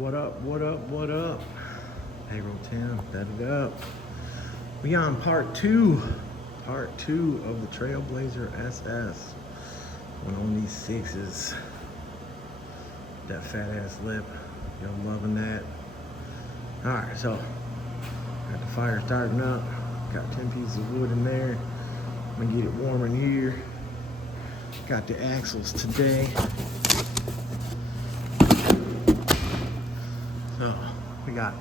What up, what up, what up? Payroll 10, bet it up. We on part two of the Trailblazer SS. One on these sixes. That fat ass lip, y'all loving that. All right, so got the fire starting up. Got 10 pieces of wood in there. I'm gonna get it warm in here. Got the axles today. So we got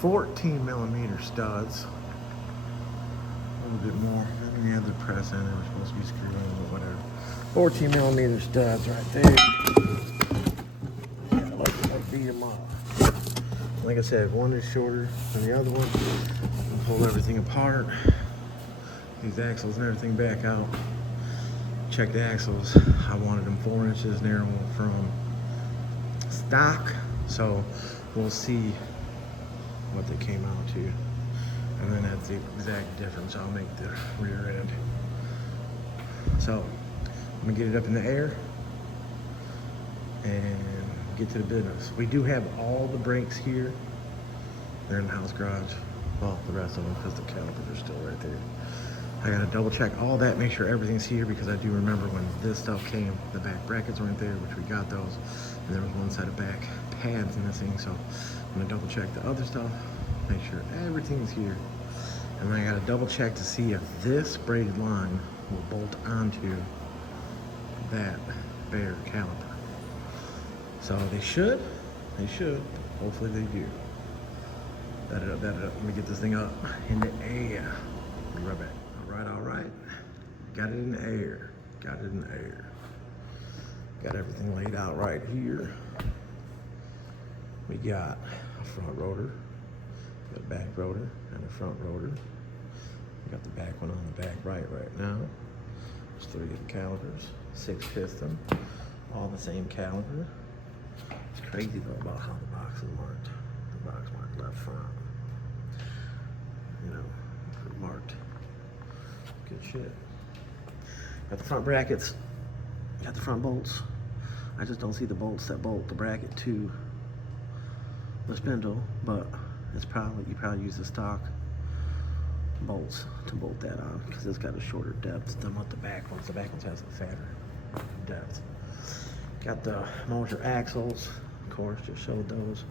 14 millimeter studs. A little bit more. And the other press in there was supposed to be screwed on, but whatever. 14 millimeter studs right there. Yeah, like beat them up. Like I said, one is shorter than the other one. I'll pull everything apart. These axles and everything back out. Check the axles. I wanted them 4 inches narrow from stock. So we'll see what they came out to. And then that's the exact difference I'll make the rear end. So I'm gonna get it up in the air and get to the business. We do have all the brakes here. They're in the house garage. Well, the rest of them, because the calipers are still right there. I gotta double check all that, make sure everything's here, because I do remember when this stuff came, the back brackets weren't there, which we got those, and there was one set of back pads in this thing, so I'm gonna double check the other stuff, make sure everything's here, and then I gotta double check to see if this braided line will bolt onto that bare caliper. So they should, hopefully they do. Bet it up. Let me get this thing up in the air. Be right back. All right. Got it in the air. Got everything laid out right here. We got a front rotor, got a back rotor, and a front rotor. We got the back one on the back right now. There's 3 different calipers, 6 piston, all the same caliper. It's crazy though about how the box is marked. The box marked left front. You know, marked. Good shit. Got the front brackets. Got the front bolts. I just don't see the bolts that bolt the bracket to the spindle, but it's probably, you probably use the stock bolts to bolt that on, because it's got a shorter depth than what the back ones. The back ones has a fatter depth. Got the motor axles, of course, just showed those.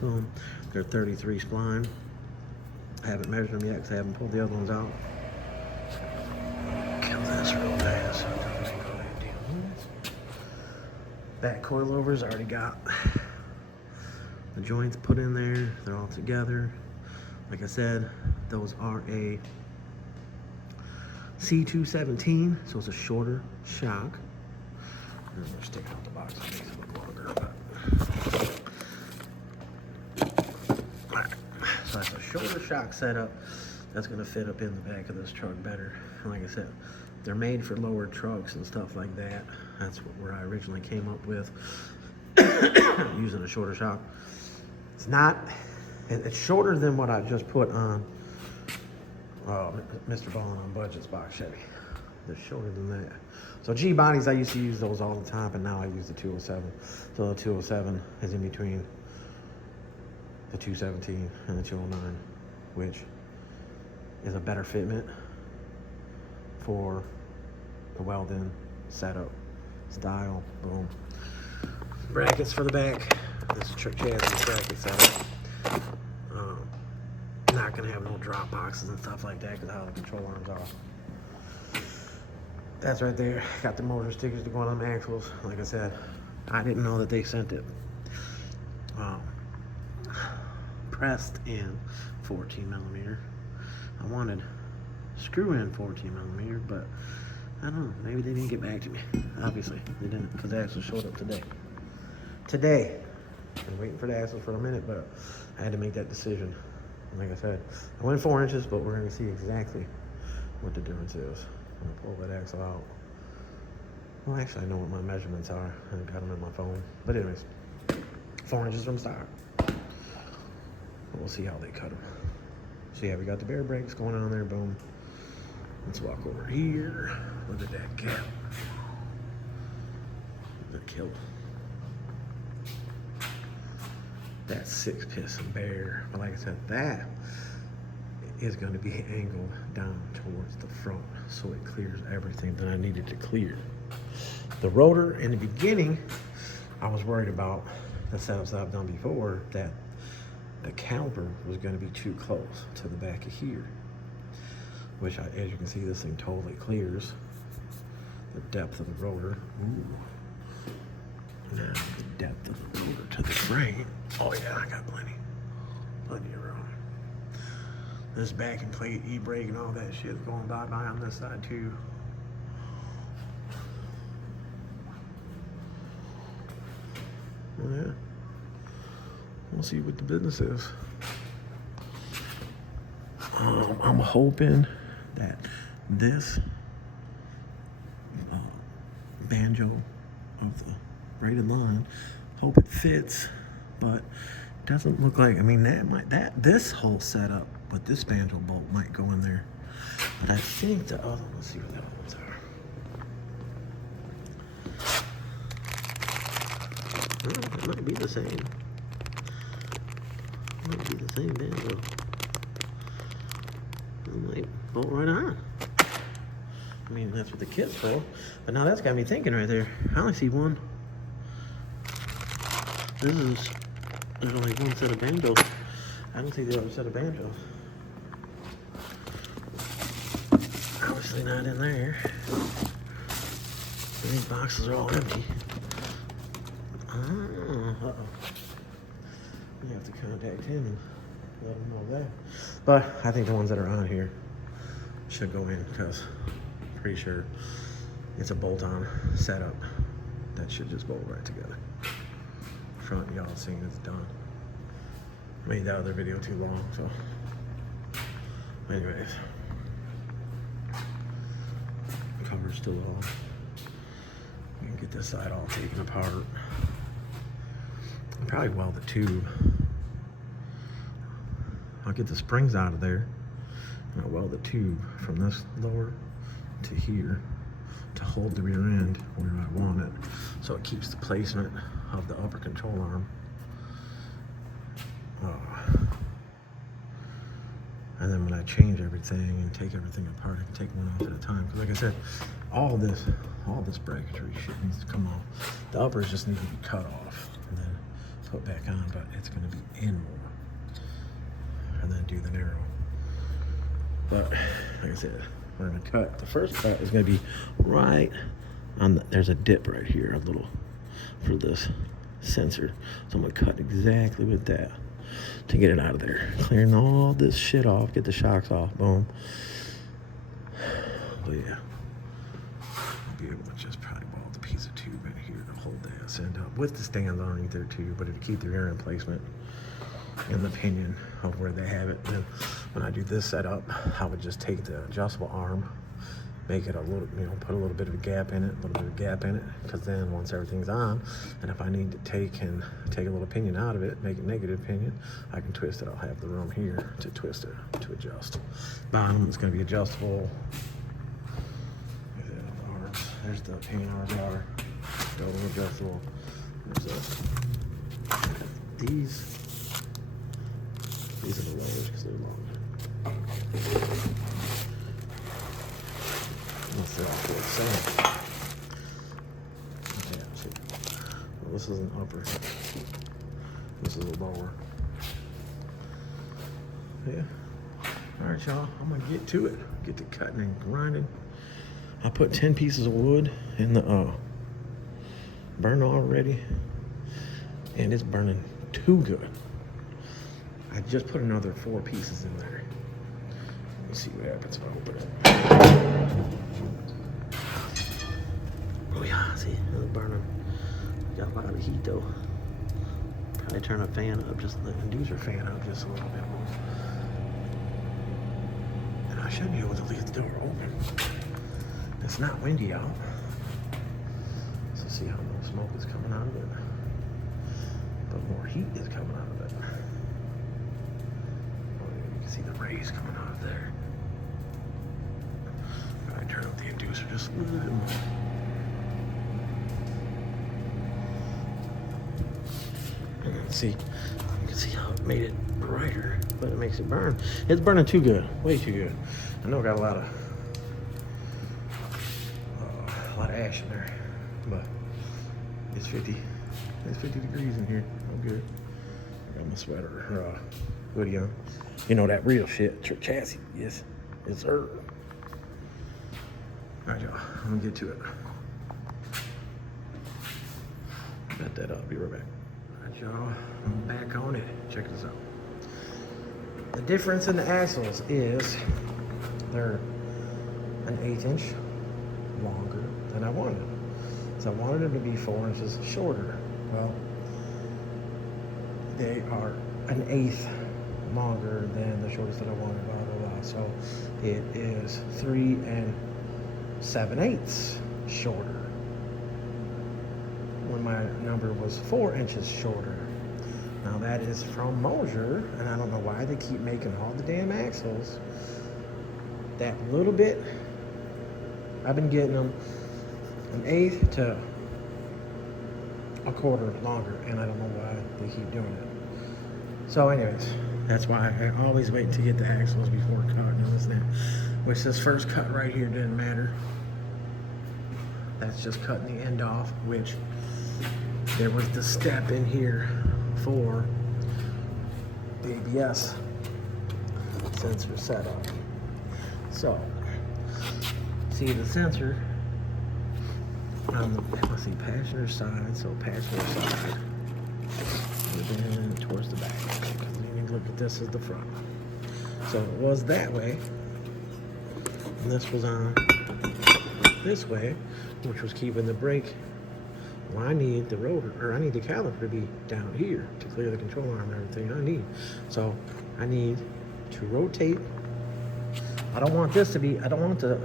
Boom. They're 33 spline. I haven't measured them yet because I haven't pulled the other ones out. Kill this real fast. Back coilovers, I already got the joints put in there. They're all together. Like I said, those are a C217, so it's a shorter shock. I'm gonna stick out the box, it makes it look longer. Alright, so that's a shorter shock setup. That's gonna fit up in the back of this truck better. And like I said, they're made for lower trucks and stuff like that. That's where I originally came up with using a shorter shock. It's shorter than what I just put on Mr. Ballin on Budget's box Chevy. They're shorter than that. So G bodies, I used to use those all the time, but now I use the 207. So the 207 is in between the 217 and the 209, which is a better fitment for the welding setup style. Boom. Brackets for the back. This is trick chassis bracket setup. Not gonna have no drop boxes and stuff like that because how the control arms are. That's right there. Got the motor stickers to go on the axles. Like I said, I didn't know that they sent it pressed in 14 millimeter. I wanted screw in 14 millimeter, but I don't know. Maybe they didn't get back to me. Obviously, they didn't, because the axles showed up today. I've been waiting for the axles for a minute, but I had to make that decision. Like I said, I went 4 inches, but we're going to see exactly what the difference is. I'm going to pull that axle out. Well, actually, I know what my measurements are. I got them in my phone. But anyways, 4 inches from stock. We'll see how they cut them. So yeah, we got the bare brakes going on there. Boom. Let's walk over here. Look at that cap. The kill. that 6-piston bear. But like I said, that is going to be angled down towards the front, so it clears everything that I needed to clear. The rotor, in the beginning, I was worried about the setups that I've done before, that the caliper was going to be too close to the back of here, which, as you can see, this thing totally clears the depth of the rotor. Ooh. Now the depth of the rotor to the frame. Oh yeah, I got plenty of room. This backing plate, e-brake, and all that shit's going bye-bye on this side too. Well, yeah, we'll see what the business is. I'm hoping that this banjo of the braided line, hope it fits, but it doesn't look like, I mean, this whole setup with this banjo bolt might go in there, but I think the other, let's see what the other ones are. Oh, it might be the same. It might be the same banjo. It might bolt right on. I mean, that's what the kit's for. But now that's got me thinking right there. I only see one. There's only one set of banjos. I don't see the other set of banjos. Obviously not in there. These boxes are all empty. Uh-oh. You have to contact him and let him know that. But I think the ones that are on here should go in, because I'm pretty sure it's a bolt-on setup that should just bolt right together. Front, y'all seen it's done. Made that other video too long, so anyways, cover's still on. We can get this side all taken apart. I'll probably weld the tube. I'll get the springs out of there and I'll weld the tube from this lower to here to hold the rear end where I want it, so it keeps the placement of the upper control arm. And then when I change everything and take everything apart, I can take one off at a time. Because like I said, all this bracketry shit needs to come off. The uppers just need to be cut off and then put back on, but it's going to be in more. And then do the narrow. But like I said, we're going to cut. The first cut is going to be right on there's a dip right here, a little, for this sensor. So I'm going to cut exactly with that to get it out of there. Clearing all this shit off, get the shocks off, boom. But yeah, I'll be able to just probably weld the piece of tube in here to hold the ass end up with the stands underneath there too, but it'll keep the rear end placement and the pinion of where they have it. And when I do this setup, I would just take the adjustable arm, make it a little, put a little bit of a gap in it, because then once everything's on, and if I need to take a little pinion out of it, make it negative pinion, I can twist it. I'll have the room here to twist it, to adjust. Bottom is going to be adjustable. There's the pinion arm bar, adjustable. These are the levers because they're longer. They're all the same. Okay, so, well, this is an upper. This is a lower. Yeah. All right, y'all. I'm gonna get to it. Get to cutting and grinding. I put 10 pieces of wood in the burner already, and it's burning too good. I just put another 4 pieces in there. Let me see what happens if I open it. Oh yeah, see, it's burning. Got a lot of heat though. Probably turn a fan up, just the inducer fan up just a little bit more. And I should be able to leave the door open. It's not windy out. So see how no smoke is coming out of it. But more heat is coming out of it. Oh yeah, you can see the rays coming out of there. I turn up the inducer just a little bit more. See, See how it made it brighter, but it makes it burn. It's burning too good, way too good. I know I got a lot of ash in there, but it's 50 degrees in here. Oh good. I got my sweater or hoodie on. You know that real shit, chassis. Yes, it's sir. All right, y'all, I'm gonna get to it. Bet that up, be right back. All right, y'all, I'm back on it. Check this out. The difference in the axles is they're an 1/8 inch longer than I wanted. So I wanted them to be 4 inches shorter. Well, they are an 1/8 longer than the shortest that I wanted, blah, blah, blah. So it is 3 7/8 shorter when my number was 4 inches shorter. Now that is from Moser, and I don't know why they keep making all the damn axles that little bit. I've been getting them 1/8 to 1/4 longer, and I don't know why they keep doing it. So anyways, that's why I always wait to get the axles before cutting them, which this first cut right here didn't matter. That's just cutting the end off, which there was the step in here for the ABS sensor setup. So, see the sensor on the, let's see, passenger side, so passenger side, and then towards the back. Because you need to look at this as the front. So it was that way, and this was on this way, which was keeping the brake. Well, I need the rotor, or I need the caliper to be down here to clear the control arm and everything I need. So I need to rotate. I don't want this to be, I don't want the,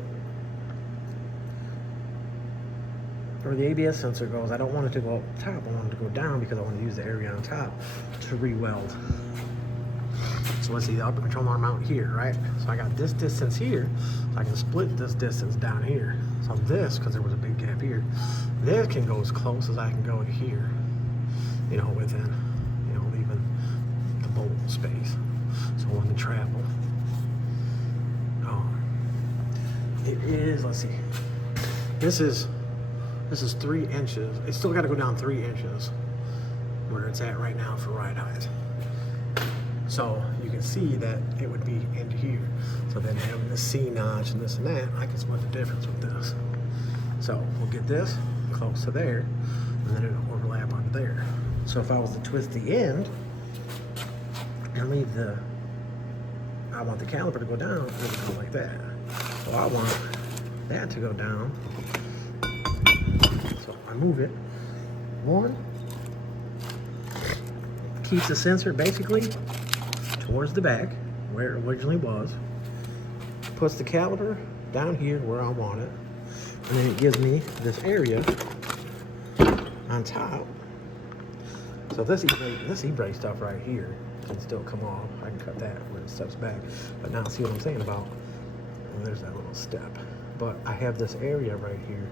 where the ABS sensor goes, I don't want it to go up top. I want it to go down because I want to use the area on top to re-weld. So let's see, the upper control arm out here, right? So I got this distance here, so I can split this distance down here. So this, because there was a big gap here, this can go as close as I can go to here, you know, within, you know, leaving the bolt space. So when the travel, it is, let's see, this is 3 inches. It's still got to go down 3 inches where it's at right now for ride height. So you can see that it would be into here. So then having the C notch and this and that, I can split the difference with this. So we'll get this close to there, and then it'll overlap onto there. So if I was to twist the end and leave the, I want the caliper to go down, it would go like that. So I want that to go down. So I move it. One, keeps the sensor basically towards the back where it originally was. Puts the caliper down here where I want it. And then it gives me this area on top. So this e-brake stuff right here can still come off. I can cut that when it steps back. But now see what I'm saying about, well, there's that little step. But I have this area right here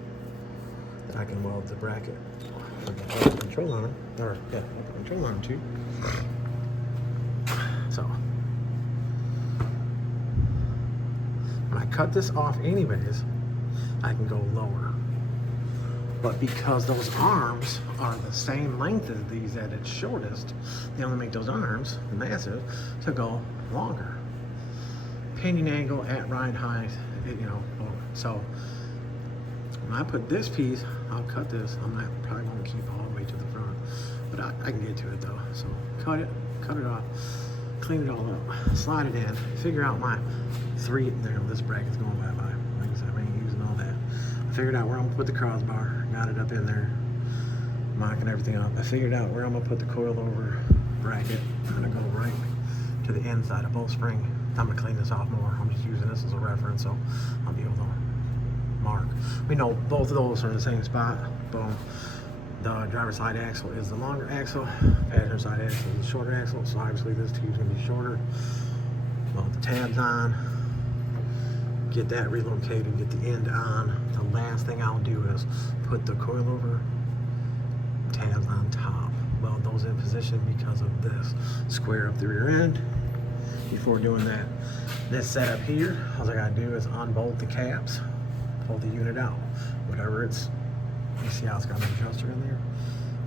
that I can weld the bracket for the upper control arm, or yeah, upper control arm too. So when I cut this off anyways, I can go lower. But because those arms are the same length as these at its shortest, they only make those arms massive to go longer. Pinion angle at ride height, you know, so when I put this piece, I'll cut this. Probably won't keep all the way to the front, but I can get to it though. So cut it off, clean it all up, slide it in, figure out my three, there, this bracket's going bye-bye. Like I said, I ain't using all that. I figured out where I'm gonna put the crossbar, got it up in there, mocking everything up. I figured out where I'm gonna put the coilover bracket. I'm gonna go right to the inside of both spring. I'm gonna clean this off more. I'm just using this as a reference, so I'll be able to mark. We know both of those are in the same spot. Boom. The driver's side axle is the longer axle. Passenger side axle is the shorter axle. So obviously this tube is gonna be shorter. Weld the tabs on. Get that relocated. Get the end on. The last thing I'll do is put the coilover tabs on top. weld those in position because of this square up the rear end. Before doing that, this setup here, all I gotta do is unbolt the caps, pull the unit out. Whatever it's, you see how it's got an adjuster in there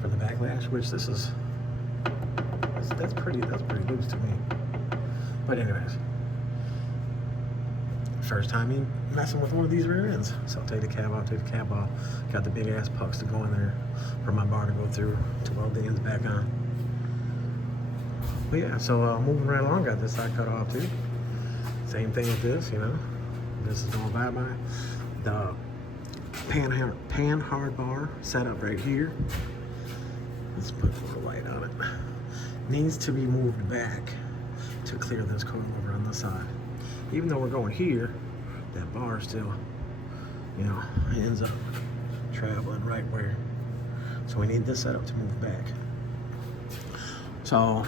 for the backlash, which this is, that's pretty loose to me. But anyways, first time in messing with one of these rear ends. So I'll take the cab out, take the cab off. Got the big ass pucks to go in there for my bar to go through to weld the ends back on. But yeah, so moving right along, got this side cut off too. Same thing with this, you know. This is going by the pan hard bar setup right here. Let's put a little light on it. Needs to be moved back to clear this coil over on the side. Even though we're going here, that bar still, you know, ends up traveling right where. So we need this setup to move back. So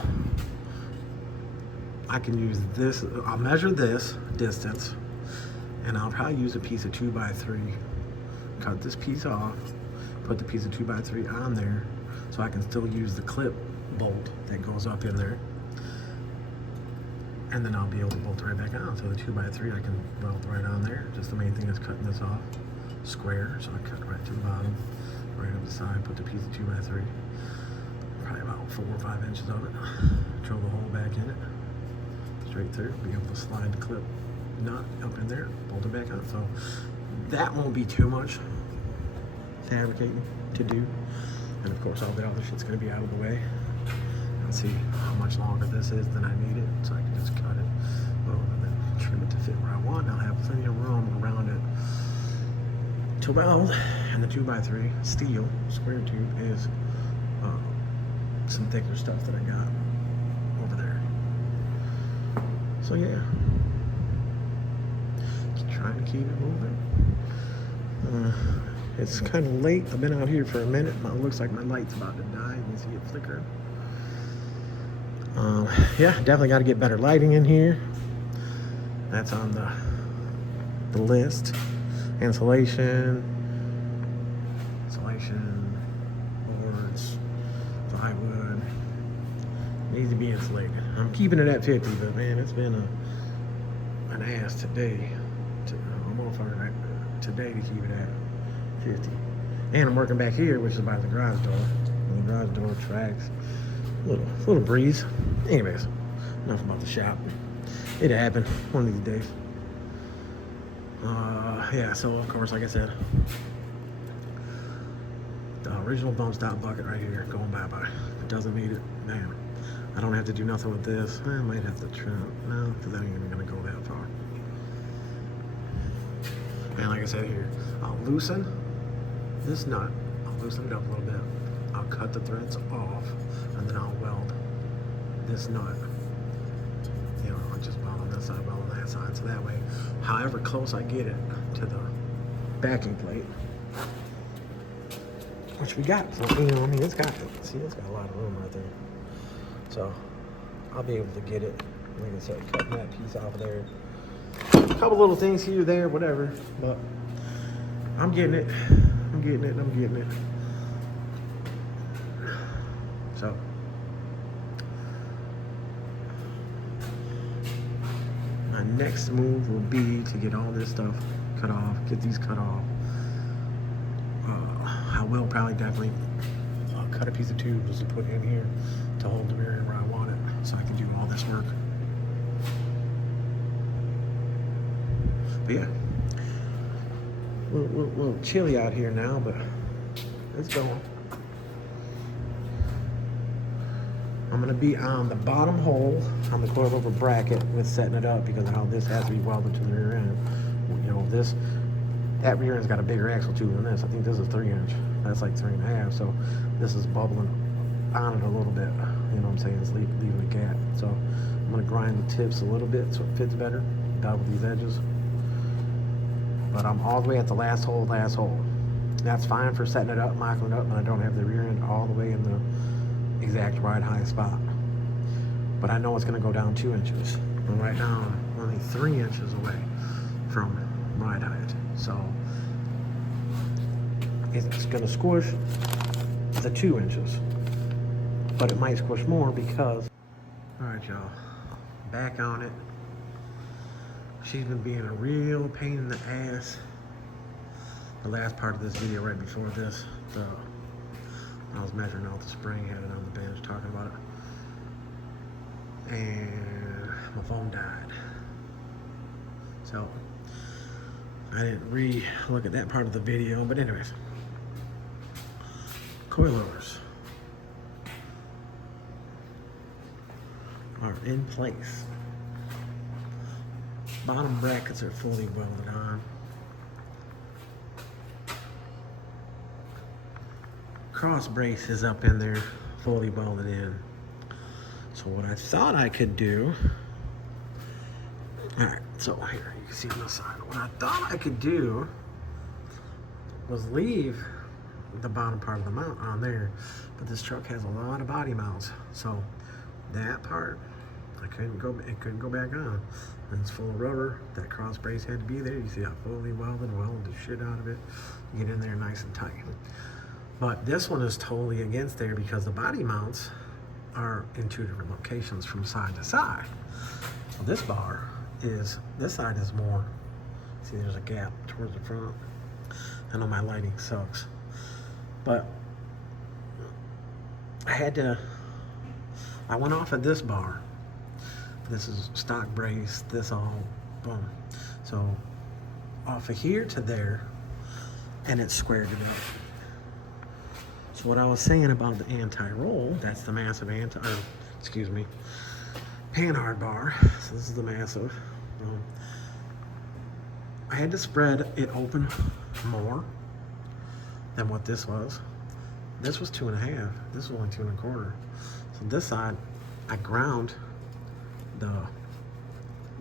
I can use this, I'll measure this distance, and I'll probably use a piece of 2x3. Cut this piece off, put the piece of 2x3 on there, so I can still use the clip bolt that goes up in there. And then I'll be able to bolt it right back on. So the 2x3 I can weld right on there. Just the main thing is cutting this off square. So I cut right to the bottom, right up the side, put the piece of 2x3, probably about 4 or 5 inches of it. Drill the hole back in it, straight through, be able to slide the clip nut up in there, bolt it back on. So that won't be too much fabricating to do. And of course all the other shit's gonna be out of the way. Let's see how much longer this is than I need it, so I can just cut it and then trim it to fit where I want. I'll have plenty of room around it to weld. And the 2x3 steel square tube is some thicker stuff that I got over there. So yeah, just trying to keep it moving. It's kind of late. I've been out here for a minute. It looks like my light's about to die. You can see it flicker. Yeah, definitely got to get better lighting in here. That's on the list. Insulation, boards, plywood. Needs to be insulated. I'm keeping it at 50, but man, it's been an ass today. I'm on fire today to keep it at 50. And I'm working back here, which is by the garage door. And the garage door tracks. Little breeze. Anyways, enough about the shop. It'll happen one of these days. Yeah, so of course, like I said, the original bump stop bucket right here, going bye-bye. It doesn't need it, man. I don't have to do nothing with this. I might have to trim it. No, because I ain't even gonna go that far. And like I said here, I'll loosen this nut. I'll loosen it up a little bit. I'll cut the threads off, and then I'll weld this nut. You know, I'll just weld on this side, weld on that side, so that way, however close I get it to the backing plate, which we got. So, you know, I mean, it's got a lot of room right there. So, I'll be able to get it. Like I said, cutting that piece off of there. A couple little things here, there, whatever, but I'm getting it. I'm getting it. So, my next move will be to get all this stuff cut off, get these cut off. I will probably definitely cut a piece of tube just to put in here to hold the mirror where I want it, so I can do all this work. But yeah, a little chilly out here now, but it's going. I'm gonna be on the bottom hole on the coilover bracket with setting it up because of how this has to be welded to the rear end. You know, that rear end's got a bigger axle tube than this. I think this is 3-inch. That's like 3.5. So this is bubbling on it a little bit. You know what I'm saying? It's leaving a gap. So I'm gonna grind the tips a little bit so it fits better, double these edges. But I'm all the way at the last hole. That's fine for setting it up, mocking it up, and I don't have the rear end all the way in the exact ride height spot. But I know it's gonna go down 2 inches. And right now I'm only 3 inches away from ride height. So it's gonna squish the 2 inches. but it might squish more because... All right, y'all, back on it. She's been being a real pain in the ass. The last part of this video right before this, I was measuring out the spring, had it on the bench, talking about it. And my phone died. So I didn't re-look at that part of the video, but anyways. Coilovers are in place. Bottom brackets are fully welded on. Cross brace is up in there, fully welded in. So what I thought I could do, alright, so here you can see on the side. What I thought I could do was leave the bottom part of the mount on there, but this truck has a lot of body mounts, so that part it couldn't go back on. And it's full of rubber. That cross brace had to be there. You see how fully welded the shit out of it. Get in there nice and tight. But this one is totally against there because the body mounts are in two different locations from side to side. So this side is more, see there's a gap towards the front. I know my lighting sucks, but I went off of this bar. This is stock brace, this all, boom. So off of here to there, and it squared it up. So what I was saying about the anti-roll, that's the massive panhard bar. So this is the massive. I had to spread it open more than what this was. This was 2.5. This was only 2 1/4. So this side, I ground the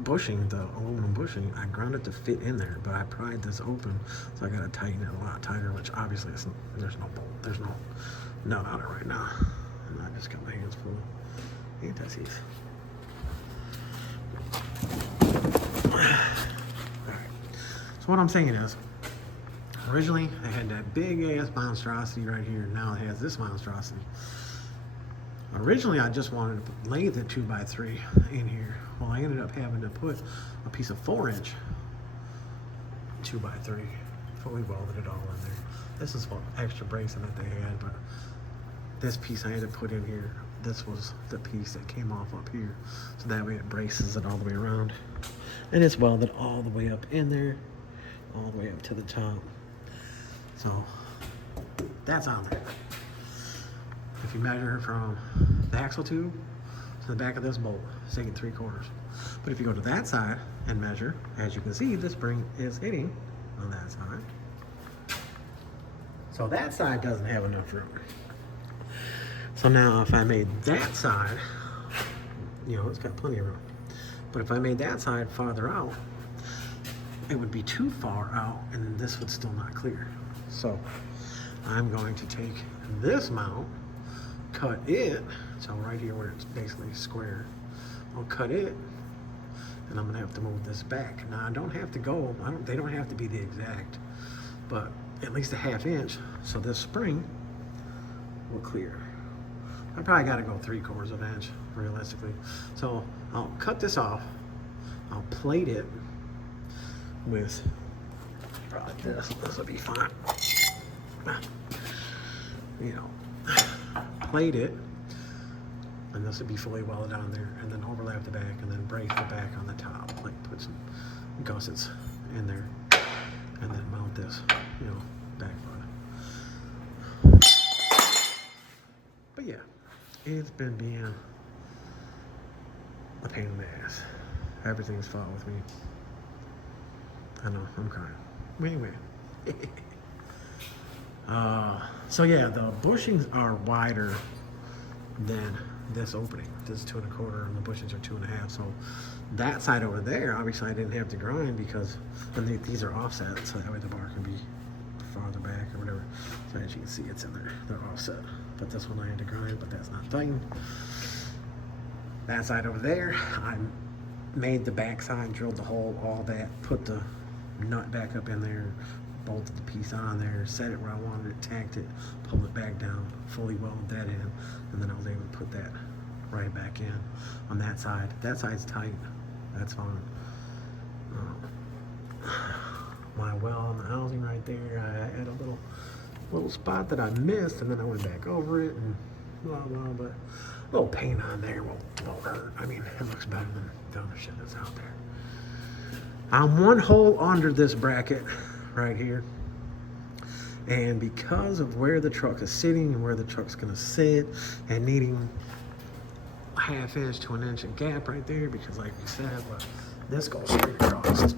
bushing, the aluminum bushing, I ground it to fit in there, but I pried this open, so I gotta tighten it a lot tighter, which obviously there's no bolt, there's no nut on it right now. And I just got my hands full of anti-seize. Alright, so what I'm saying is, originally I had that big ass monstrosity right here, now it has this monstrosity. Originally, I just wanted to lay the 2x3 in here. Well, I ended up having to put a piece of 4-inch 2x3, fully welded it all in there. This is what extra bracing that they had, but this piece I had to put in here. This was the piece that came off up here, so that way it braces it all the way around. And it's welded all the way up in there, all the way up to the top. So that's on there. If you measure from the axle tube to the back of this bolt, it's taking 3/4. But if you go to that side and measure, as you can see, the spring is hitting on that side. So that side doesn't have enough room. So now if I made that side, you know, it's got plenty of room. But if I made that side farther out, it would be too far out and this would still not clear. So I'm going to take this mount, cut it, so right here where it's basically square, I'll cut it, and I'm gonna have to move this back. Now I don't have to go, they don't have to be the exact, but at least a 1/2 inch, so this spring will clear. I probably gotta go 3/4 of an inch, realistically. So I'll cut this off, I'll plate it with probably this will be fine. You know, plate it, and this would be fully welded on there, and then overlap the back, and then brace the back on the top, like put some gussets in there, and then mount this, you know, back on it. But yeah, it's been being a pain in the ass. Everything's fought with me. I know, I'm crying. Anyway. So yeah, the bushings are wider than this opening. This is 2 1/4 and the bushings are 2.5. So that side over there, obviously I didn't have to grind because these are offset, so that way the bar can be farther back or whatever. So as you can see, it's in there. They're offset. But this one I had to grind, but that's not tightened. That side over there, I made the back side, drilled the hole, all that, put the nut back up in there, bolted the piece on there, set it where I wanted it, tacked it, pulled it back down, fully welded that in, and then I was able to put that right back in on that side. That side's tight, that's fine. My well on the housing right there, I had a little spot that I missed, and then I went back over it and blah blah, but a little paint on there won't hurt. I mean, it looks better than the other shit that's out there. I'm one hole under this bracket right here, and because of where the truck is sitting and where the truck's gonna sit, and needing a ½ inch to 1 inch of gap right there, because like we said, this goes straight across.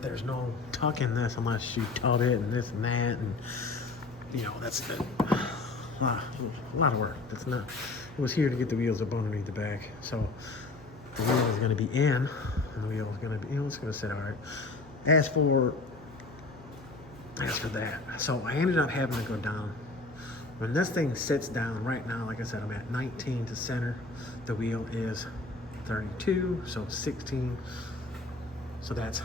There's no tuck in this unless you tub it and this and that, and you know, that's a lot of work. That's not. It was here to get the wheels up underneath the back, so the wheel is going to be in, and the wheel is going to be, you know, it's going to sit all right. As for that, so I ended up having to go down. When this thing sits down right now, like I said, I'm at 19 to center. The wheel is 32, so 16. So that's,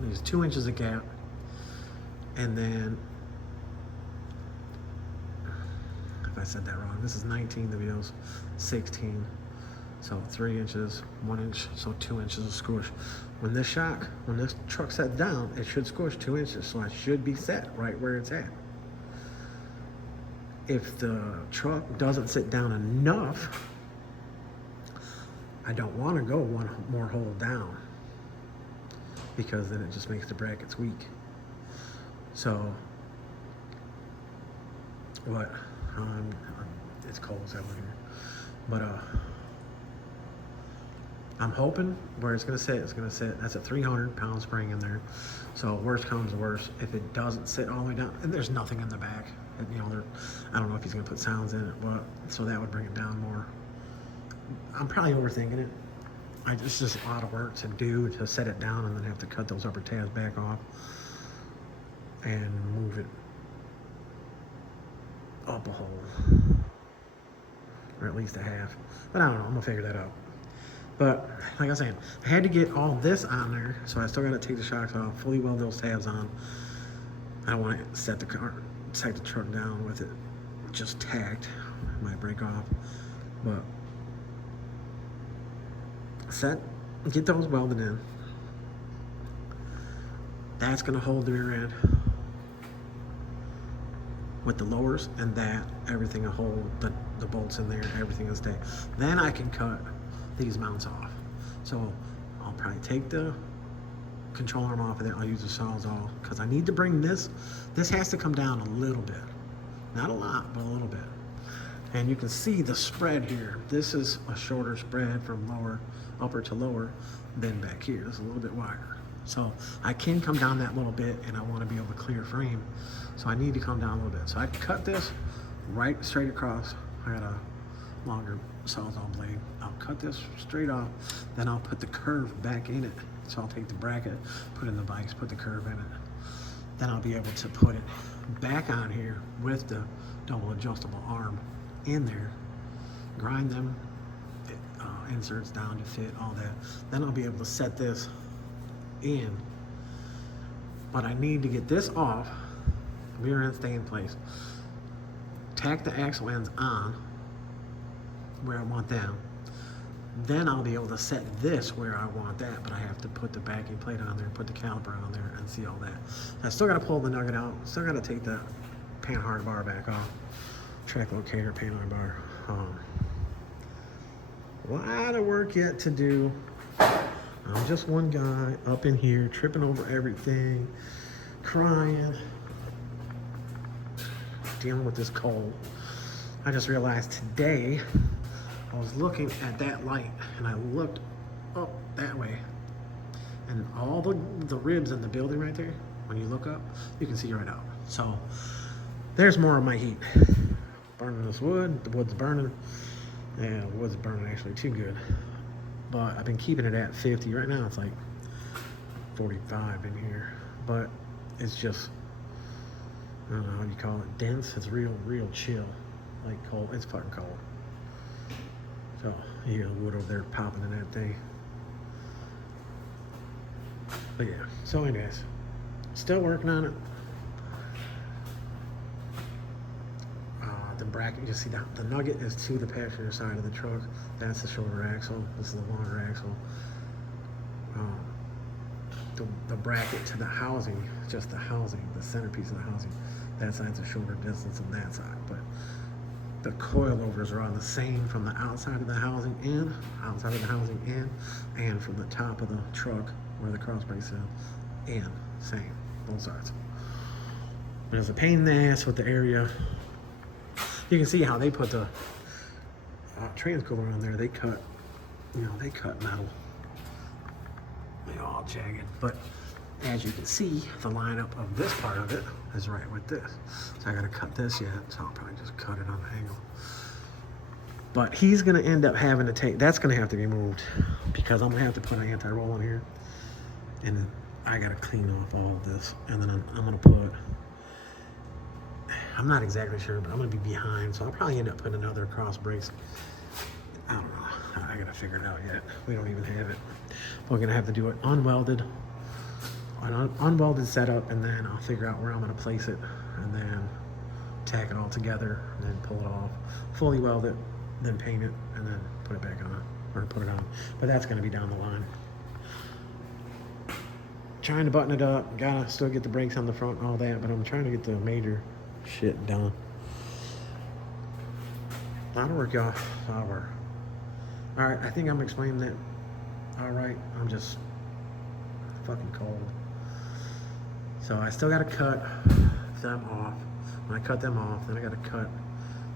there's 2 inches of gap, and then, if I said that wrong, this is 19, the wheel's 16. So 3 inches, 1 inch, so 2 inches of squish. When this truck sets down, it should squish 2 inches, so I should be set right where it's at. If the truck doesn't sit down enough, I don't want to go one more hole down, because then it just makes the brackets weak. So, what? It's cold out here, but I'm hoping where it's gonna sit. That's a 300-pound spring in there. So worst comes to worst, if it doesn't sit all the way down, and there's nothing in the back, and, you know, I don't know if he's gonna put sounds in it, but so that would bring it down more. I'm probably overthinking it. It's just a lot of work to do to set it down, and then have to cut those upper tabs back off and move it up a hole, or at least a half. But I don't know, I'm gonna figure that out. But like I was saying, I had to get all this on there, so I still gotta take the shocks off, fully weld those tabs on. I don't want to set the truck down with it just tacked. It might break off, but get those welded in. That's gonna hold the rear end with the lowers, and that everything will hold the bolts in there, everything will stay. Then I can cut these mounts off. So I'll probably take the control arm off of there. I'll use the Sawzall, because I need to bring this has to come down a little bit, not a lot, but a little bit. And you can see the spread here. This is a shorter spread from upper to lower than back here. It's a little bit wider. So I can come down that little bit, and I want to be able to clear frame. So I need to come down a little bit. So I can cut this right straight across. I got a longer Sawzall blade. I'll cut this straight off, then I'll put the curve back in it. So I'll take the bracket, put in the vise, put the curve in it. Then I'll be able to put it back on here with the double adjustable arm in there, grind them inserts down to fit, all that. Then I'll be able to set this in. But I need to get this off, rear end stay in place, tack the axle ends on where I want them. Then I'll be able to set this where I want that, but I have to put the backing plate on there, put the caliper on there, and see all that. I still gotta pull the nugget out, still gotta take the panhard bar back off, track locator, panhard bar. A lot of work yet to do. I'm just one guy up in here, tripping over everything, crying, dealing with this cold. I just realized today, I was looking at that light, and I looked up that way, and all the ribs in the building right there, when you look up, you can see right out. So there's more of my heat. Burning this wood, the wood's burning. Yeah, the wood's burning actually too good. But I've been keeping it at 50. Right now it's like 45 in here. But it's just, I don't know how you call it, dense. It's real chill. Like cold, it's fucking cold. So you hear the wood over there popping in that thing. But yeah, so anyways, still working on it. bracket. You see that the nugget is to the passenger side of the truck. That's the shoulder axle. This is the longer axle. The bracket to the housing, just the housing, the centerpiece of the housing. That side's a shorter distance than that side, but the coilovers are on the same from the outside of the housing in, and from the top of the truck where the cross brace is in, same, both sides. But it's a pain in the ass with the area. You can see how they put the transcooler on there. They cut, they cut metal. They're all jagged, but as you can see, the lineup of this part of it is right with this. So I gotta cut this yet, so I'll probably just cut it on the angle. But he's gonna end up having to take, that's gonna have to be moved because I'm gonna have to put an anti-roll on here. And then I gotta clean off all of this. And then I'm gonna put, I'm not exactly sure, but I'm gonna be behind. So I'll probably end up putting another cross brace. I don't know, I gotta figure it out yet. We don't even have it. We're gonna have to do it unwelded, an unwelded setup, and then I'll figure out where I'm gonna place it, and then tack it all together, and then pull it off, fully weld it, then paint it, and then put it back on, or put it on. But that's gonna be down the line. Trying to button it up, gotta still get the brakes on the front and all that, but I'm trying to get the major shit done. That'll work, y'all. That'll work. All right, I think I'm explaining that all right. I'm just fucking cold. So I still gotta cut them off. When I cut them off, then I gotta cut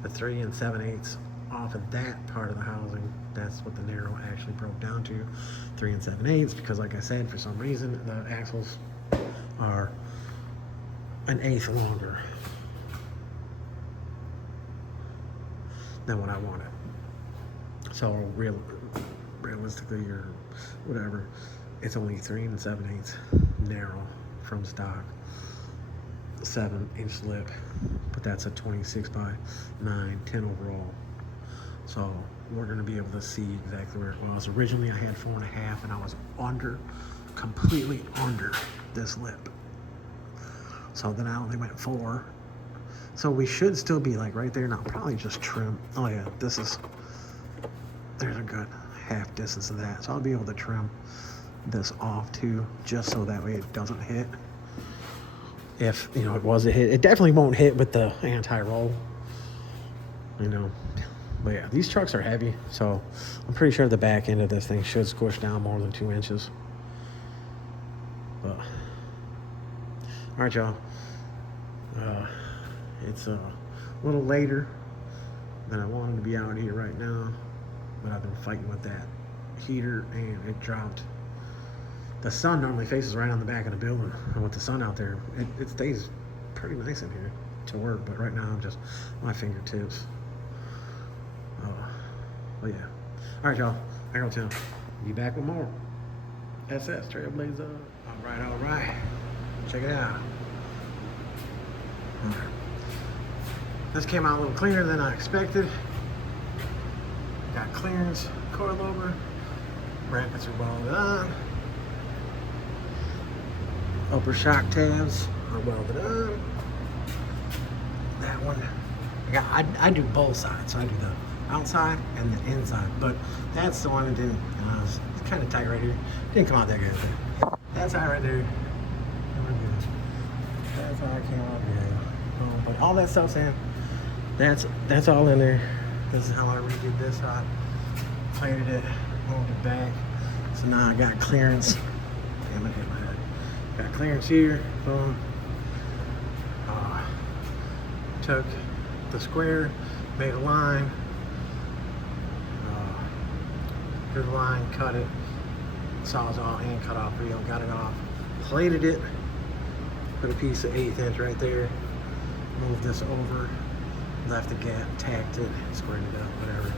the 3 7/8 off of that part of the housing. That's what the narrow actually broke down to, 3 7/8, because like I said, for some reason, the axles are an eighth longer than what I wanted. So realistically, or whatever, it's only 3 7/8 narrow from stock, 7-inch lip, but that's a 26 by 9, 10 overall. So we're gonna be able to see exactly where it was. Originally I had 4.5 and I was completely under this lip. So then I only went 4. So we should still be like right there, and I'll probably just trim. Oh yeah, there's a good half distance of that. So I'll be able to trim this off too, just so that way it doesn't hit. If, it was a hit, it definitely won't hit with the anti-roll, But yeah, these trucks are heavy, so I'm pretty sure the back end of this thing should squish down more than 2 inches. But, all right, y'all. It's a little later than I wanted to be out here right now, but I've been fighting with that heater, and it dropped. The sun normally faces right on the back of the building, and with the sun out there, it stays pretty nice in here to work, but right now I'm just my fingertips. But yeah. All right, y'all. I go to be back with more SS Trailblazer. All right. Check it out. All right. This came out a little cleaner than I expected. Got clearance, coilover, brackets are welded on. Upper shock tabs are welded on. That one, I do both sides, so I do the outside and the inside, but that's the one that didn't, it's kind of tight right here. Didn't come out that good. That's how right there. That's how it came out good. But all that stuff's in. That's all in there. This is how I redid this. I plated it, moved it back. So now I got clearance. Damn, I hit my head. Got clearance here. Boom. Took the square, made a line. Drew the line, cut it, sawzall and cut off reel, got it off, plated it, put a piece of 1/8 inch right there, moved this over, left the gap, tacked it, squared it up, whatever.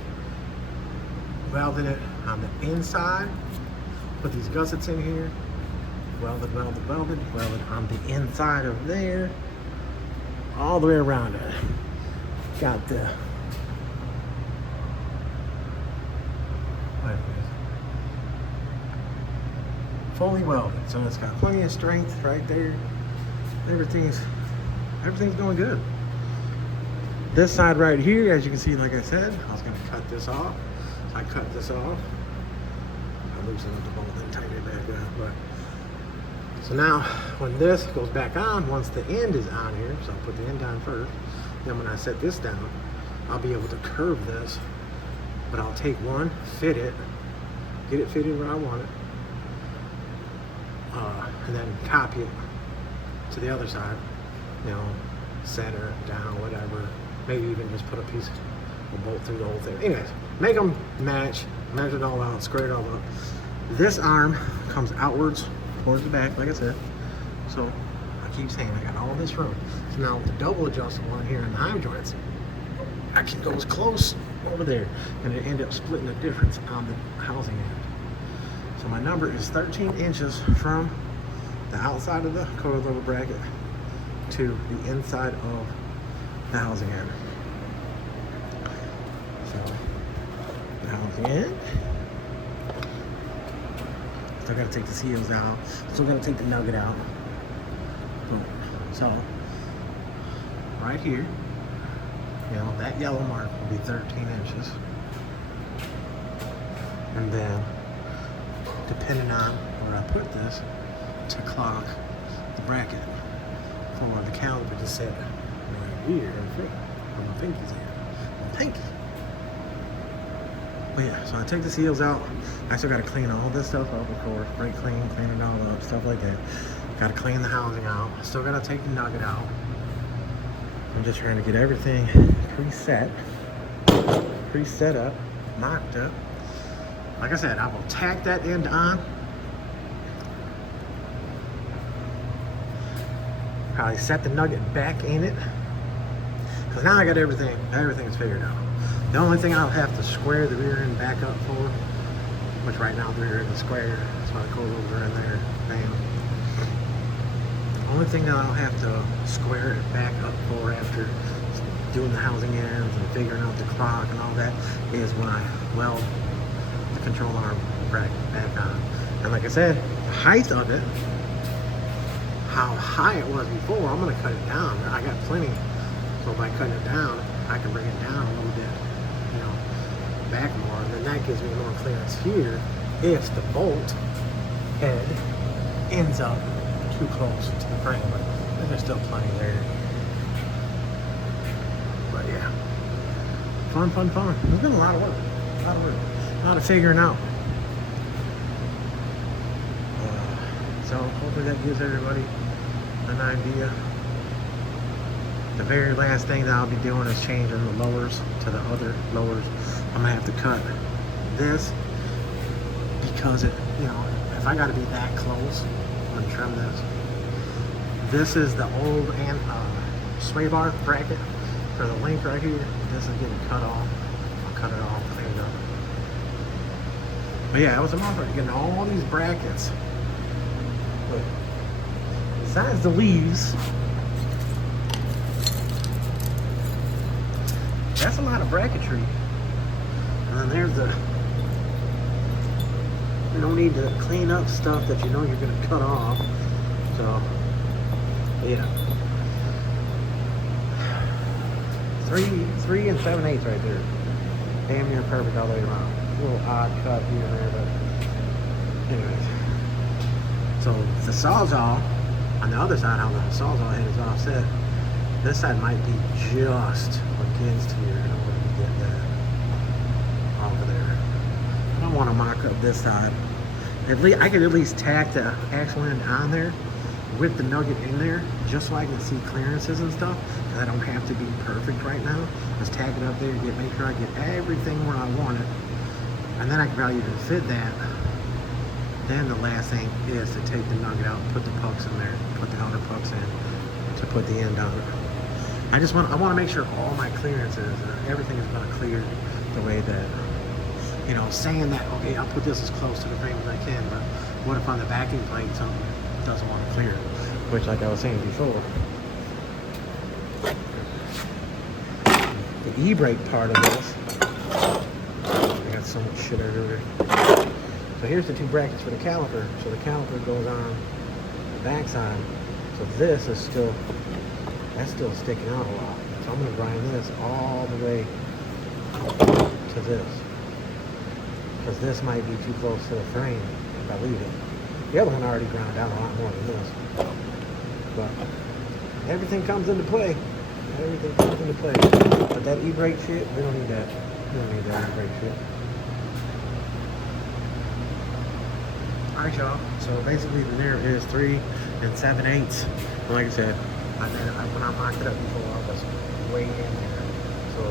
Welded it on the inside, put these gussets in here, welded on the inside of there, all the way around it. Got the fully welded, so it's got plenty of strength right there. Everything's going good. this side right here, as you can see, like I said, I was gonna cut this off. So I cut this off. I loosened up the bolt and tighten it back up. But so now when this goes back on, once the end is on here, so I'll put the end on first. Then when I set this down, I'll be able to curve this. But I'll take one, fit it, get it fitted where I want it, and then copy it to the other side. You know, center, down, whatever. Maybe even just put a piece of bolt through the whole thing. Anyways, make them match, measure it all out, square it all up. This arm comes outwards towards the back, like I said. So I keep saying I got all this room. So now with the double adjustable on here in the hime joints, I can go as close over there, and it end up splitting the difference on the housing end. So my number is 13 inches from the outside of the coilover bracket to the inside of the housing end. So the housing end. Still gotta take the seals out. Still gotta take the nugget out. Boom. So right here, you know, that yellow mark will be 13 inches. And then depending on where I put this to clock the bracket for the caliper to set right here where my pinky's at. My pinky. But yeah, so I take the seals out. I still gotta clean all this stuff up, of course. Brake clean, clean it all up, stuff like that. Gotta clean the housing out. Still gotta take the nugget out. I'm just trying to get everything preset up, mocked up. Like I said, I will tack that end on. Probably set the nugget back in it. Because now I got everything's figured out. The only thing I'll have to square the rear end back up for, which right now the rear end is square, that's why the coilovers are in there, bam. The only thing that I'll have to square it back up for after doing the housing ends and figuring out the clock and all that is when I weld the control arm bracket back on. And like I said, the height of it, how high it was before, I'm gonna cut it down. I got plenty, so by cutting it down, I can bring it down a little bit, you know, back more, and then that gives me more clearance here if the bolt head ends up too close to the frame, but there's still plenty there. But yeah, fun. It's been a lot of work, a lot of figuring out. So hopefully that gives everybody an idea. The very last thing that I'll be doing is changing the lowers to the other lowers. I'm gonna have to cut this because it, you know, if I gotta be that close, I'm gonna trim this. This is the old sway bar bracket for the link right here. This is getting cut off. I'll cut it off, clean it up. But yeah, it was a month getting all these brackets. But besides the leaves, that's a lot of bracketry. And then there's the, you don't need to clean up stuff that you know you're gonna cut off. So, yeah. 3 and 7/8 right there. Damn near perfect all the way around. A little odd cut here and there, but anyways. So the Sawzall, on the other side, how the Sawzall head is offset, this side might be just against here. I don't want to get that off of there. I don't want to mock up this side. At least I could at least tack the axle end on there with the nugget in there, just so I can see clearances and stuff. Because I don't have to be perfect right now. Just tack it up there, make sure I get everything where I want it, and then I can probably even fit that. Then the last thing is to take the nugget out, put the pucks in there, put the outer pucks in to put the end on it. I want to make sure all my clearances, everything is going to clear the way that, you know, saying that, okay, I'll put this as close to the frame as I can, but what if on the backing plate something doesn't want to clear? Which, like I was saying before, the e-brake part of this, I got so much shit everywhere. So here's the two brackets for the caliper. So the caliper goes on the back side. So this is still, that's still sticking out a lot. So I'm gonna grind this all the way to this. Because this might be too close to the frame if I leave it. The other one already ground down a lot more than this. But everything comes into play. Everything comes into play. But that e-brake shit, we don't need that. We don't need that e-brake shit. Alright, y'all. So basically the nerve is 3 7/8. Like I said, when I mocked it up before, I was way in there. So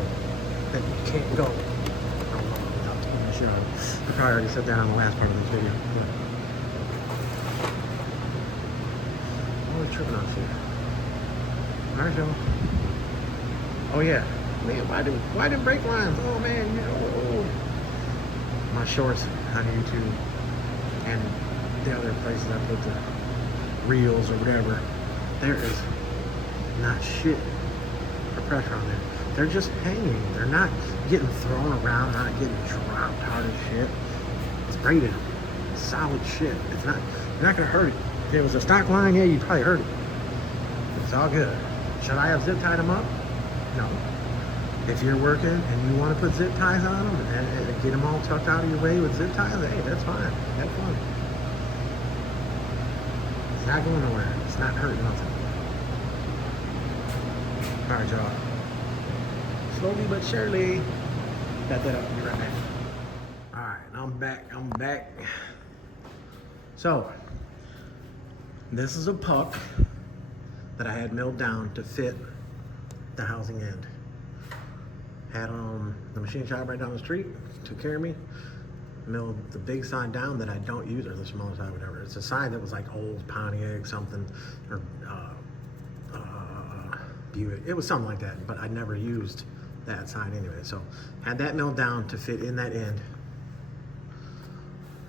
that you can't go. I don't know without taking my shit off. I probably already said that on the last part of this video. But I'm really tripping off here. Alright, y'all. Oh yeah. Man, why didn't brake lines? Oh man, you know. My shorts on YouTube and the other places I put the reels or whatever, there is not shit for pressure on there. They're just hanging. They're not getting thrown around, not getting dropped hard as shit. It's braided. It's solid shit. It's not, you're not gonna hurt it. If it was a stock line, yeah, you'd probably hurt it. It's all good. Should I have zip tied them up? No. If you're working and you want to put zip ties on them and get them all tucked out of your way with zip ties, hey, that's fine. Have fun. It's not going nowhere. It's not hurting nothing. All right, y'all. Slowly but surely. Got that up. Be right back. All right, I'm back. I'm back. So, this is a puck that I had milled down to fit the housing end. Had the machine shop right down the street, took care of me. Milled the big side down that I don't use, or the small side, whatever. It's a side that was like old Pontiac something, or Buick. It was something like that, but I never used that side anyway. So had that milled down to fit in that end.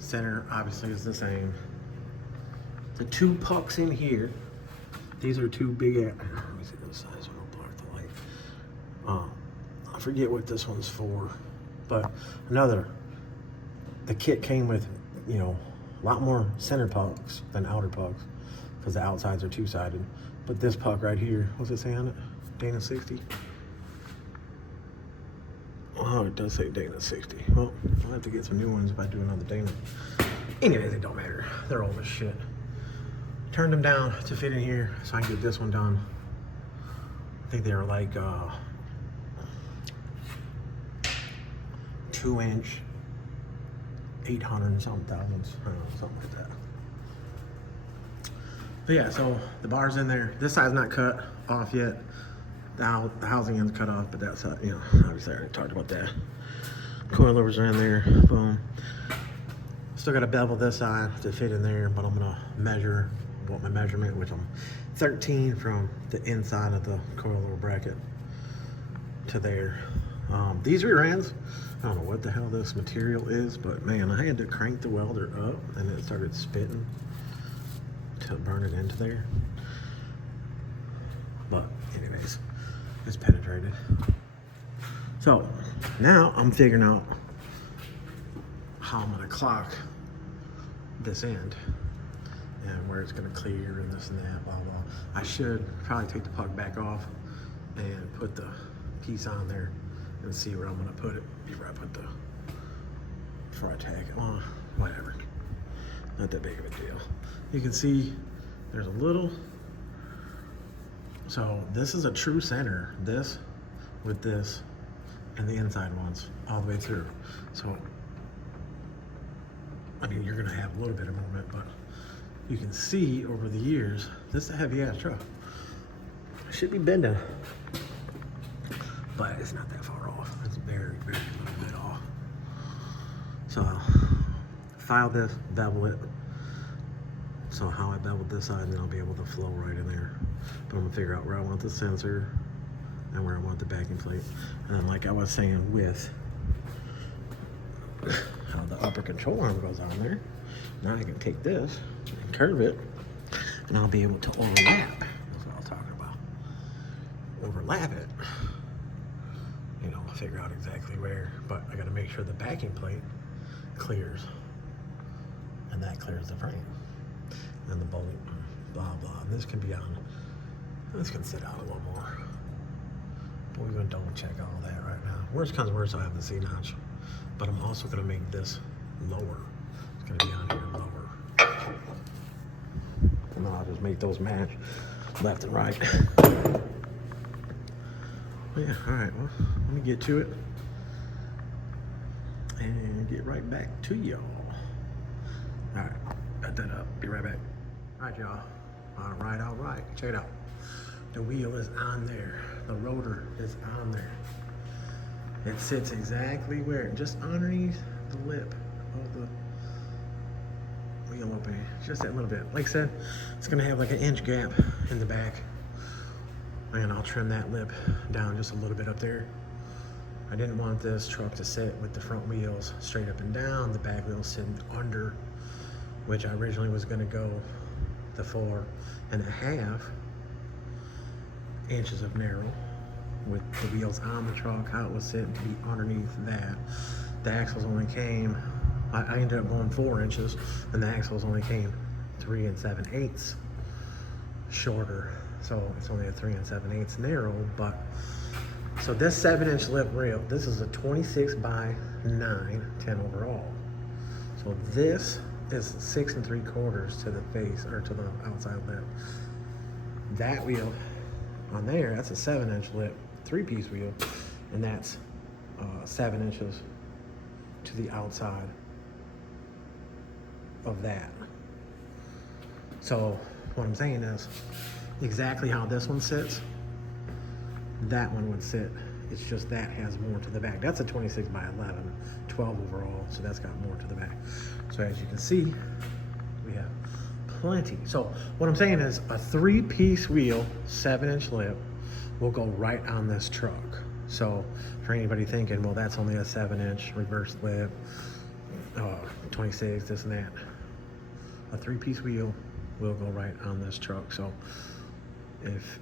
Center obviously is the same. The two pucks in here, these are two big, let me see the size, I'll block the light. I forget what this one's for, but the kit came with, you know, a lot more center pucks than outer pucks because the outsides are two-sided. But this puck right here, what's it say on it? Dana 60? Oh, it does say Dana 60. Well, I'll have to get some new ones if I do another Dana. Anyways, it don't matter. They're old as shit. Turned them down to fit in here so I can get this one done. I think they were like 2-inch, 800 and something thousandths. I don't know, something like that. But yeah, so the bar's in there. This side's not cut off yet. The housing end's cut off, but that's, you know, obviously I already talked about that. Coilovers are in there, boom. Still gotta bevel this side to fit in there, but I'm gonna measure what my measurement, which I'm 13 from the inside of the coilover bracket to there. These rear ends, I don't know what the hell this material is, but man, I had to crank the welder up and it started spitting to burn it into there. But anyways, it's penetrated. So now I'm figuring out how I'm gonna clock this end and where it's gonna clear and this and that, blah, blah. I should probably take the plug back off and put the piece on there and see where I'm gonna put it before I tag it on, whatever. Not that big of a deal. You can see there's a little, so this is a true center, this with this and the inside ones all the way through. So, I mean, you're gonna have a little bit of movement, but you can see over the years, this is a heavy ass truck. It should be bending, but it's not that far off. It's very, very little bit off. So file this, bevel it. So how I beveled this side, and then I'll be able to flow right in there. But I'm gonna figure out where I want the sensor and where I want the backing plate. And then like I was saying with how the upper control arm goes on there, now I can take this and curve it, and I'll be able to overlap. That's what I was talking about. Overlap it. You know, figure out exactly where, but I gotta make sure the backing plate clears, and that clears the frame. And the bolt, blah, blah. And this can be on, this can sit out a little more. But we're gonna double check all that right now. Worst comes worst, I have the C notch. But I'm also gonna make this lower. It's gonna be on here lower. And then I'll just make those match left and right. Yeah, all right, well, let me get to it and get right back to y'all. All right, got that up, be right back. All right, y'all, all right, check it out. The wheel is on there, the rotor is on there. It sits exactly where, just underneath the lip of the wheel opening, just that little bit. Like I said, it's gonna have like an inch gap in the back. And I'll trim that lip down just a little bit up there. I didn't want this truck to sit with the front wheels straight up and down, the back wheels sitting under, which I originally was gonna go the 4.5 inches of narrow with the wheels on the truck, how it was sitting to be underneath that. The axles only came, I ended up going 4 inches, and the axles only came 3 7/8 shorter. So it's only a 3 7/8 narrow, but so this 7-inch lip rail, this is a 26 by 9, 10 overall. So this is 6 3/4 to the face or to the outside lip. That wheel on there, that's a 7-inch lip, 3-piece wheel, and that's 7 inches to the outside of that. So what I'm saying is, exactly how this one sits, that one would sit. It's just that has more to the back. That's a 26 by 11, 12 overall, so that's got more to the back. So as you can see, we have plenty. So what I'm saying is a 3-piece wheel, 7-inch lip will go right on this truck. So for anybody thinking, well, that's only a 7-inch reverse lip, 26, this and that, a 3-piece wheel will go right on this truck. So if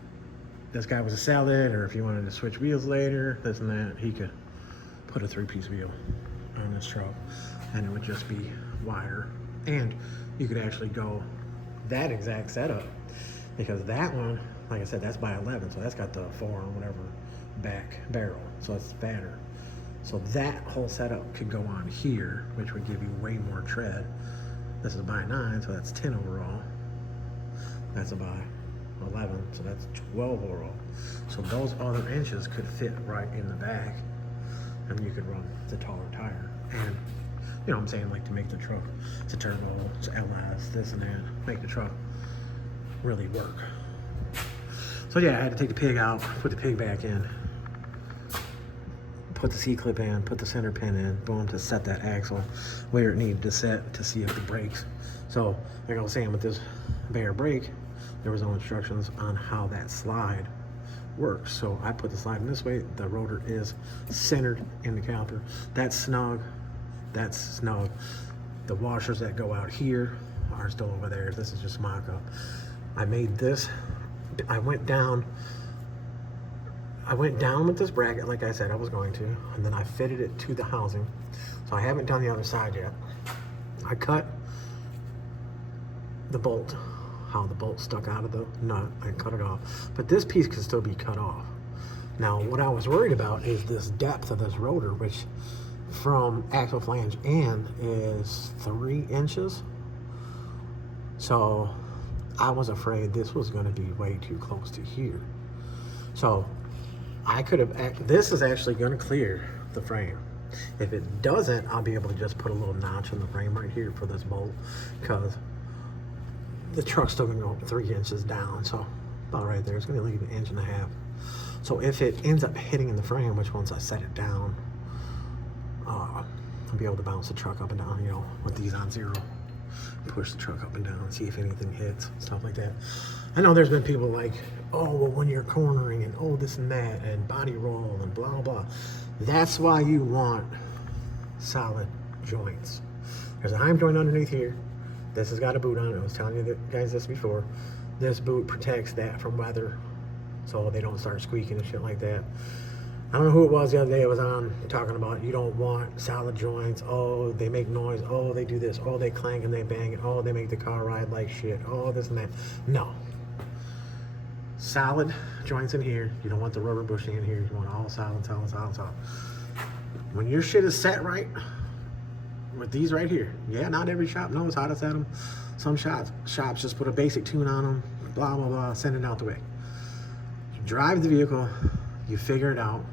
this guy was a salad, or if he wanted to switch wheels later, this and that, he could put a 3-piece wheel on this truck and it would just be wider. And you could actually go that exact setup, because that one, like I said, that's by 11, so that's got the 4 on whatever back barrel, so it's fatter. So that whole setup could go on here, which would give you way more tread. This is by 9, so that's 10 overall. That's a by 11, so that's 12 overall. So those other inches could fit right in the back, and you could run the taller tire. And you know what I'm saying, like to make the truck, it's a turbo, it's LS, this and that, make the truck really work. So yeah, I had to take the pig out, put the pig back in, put the C-clip in, put the center pin in, boom, to set that axle where it needed to set to see if it breaks. So like I was saying, with this bare brake, there was no instructions on how that slide works. So I put the slide in this way. The rotor is centered in the caliper. That's snug. That's snug. The washers that go out here are still over there. This is just mock-up. I made this. I went down with this bracket like I said I was going to, and then I fitted it to the housing. So I haven't done the other side yet. I cut the bolt, how the bolt stuck out of the nut, I cut it off. But this piece can still be cut off. Now, what I was worried about is this depth of this rotor, which from axle flange in is 3 inches. So I was afraid this was going to be way too close to here. So I could have, this is actually going to clear the frame. If it doesn't, I'll be able to just put a little notch in the frame right here for this bolt, because the truck's still going to go 3 inches down. So about right there, it's going to leave 1.5 inches. So if it ends up hitting in the frame, which once I set it down, I'll be able to bounce the truck up and down, you know, with these on 0. Push the truck up and down, see if anything hits, stuff like that. I know there's been people like, oh, well, when you're cornering and oh, this and that, and body roll and blah, blah. That's why you want solid joints. There's a heim joint underneath here. This has got a boot on it. I was telling you guys this before. This boot protects that from weather, so they don't start squeaking and shit like that. I don't know who it was the other day I was on talking about you don't want solid joints. Oh, they make noise. Oh, they do this. Oh, they clank and they bang it. Oh, they make the car ride like shit. Oh, this and that. No. solid joints in here. You don't want the rubber bushing in here. You want all solid, solid, solid, solid. When your shit is set right, with these right here, yeah, not every shop knows how to set them. Some shops just put a basic tune on them, blah, blah, blah, send it out the way. You drive the vehicle, you figure it out,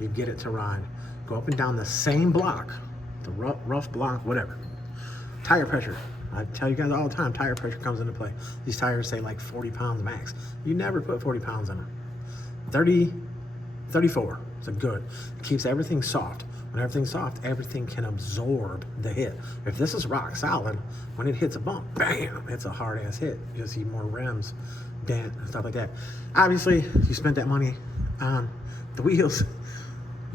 you get it to ride. Go up and down the same block, the rough block, whatever. Tire pressure. I tell you guys all the time, tire pressure comes into play. These tires say like 40 pounds max. You never put 40 pounds in them. 30, 34, so good. It keeps everything soft. When everything's soft, everything can absorb the hit. If this is rock solid, when it hits a bump, bam, it's a hard ass hit. You'll see more rims, dent, and stuff like that. Obviously, you spent that money on the wheels.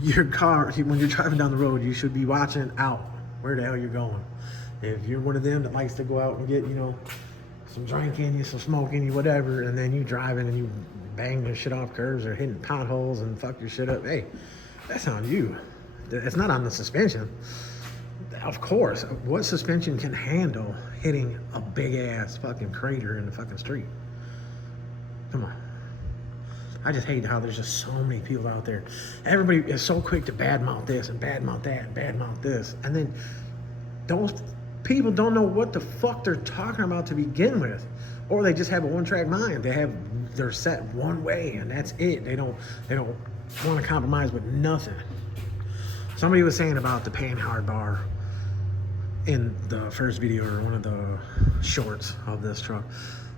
Your car, when you're driving down the road, you should be watching out where the hell you're going. If you're one of them that likes to go out and get, you know, some drink in you, some smoke in you, whatever, and then you driving and you bang your shit off curves or hitting potholes and fuck your shit up, hey, that's on you. It's not on the suspension. Of course, what suspension can handle hitting a big ass fucking crater in the fucking street? Come on. I just hate how there's just so many people out there. Everybody is so quick to badmouth this and badmouth that and badmouth this. And then those people don't know what the fuck they're talking about to begin with. Or they just have a one-track mind. They're set one way and that's it. They don't want to compromise with nothing. Somebody was saying about the panhard bar in the first video or one of the shorts of this truck.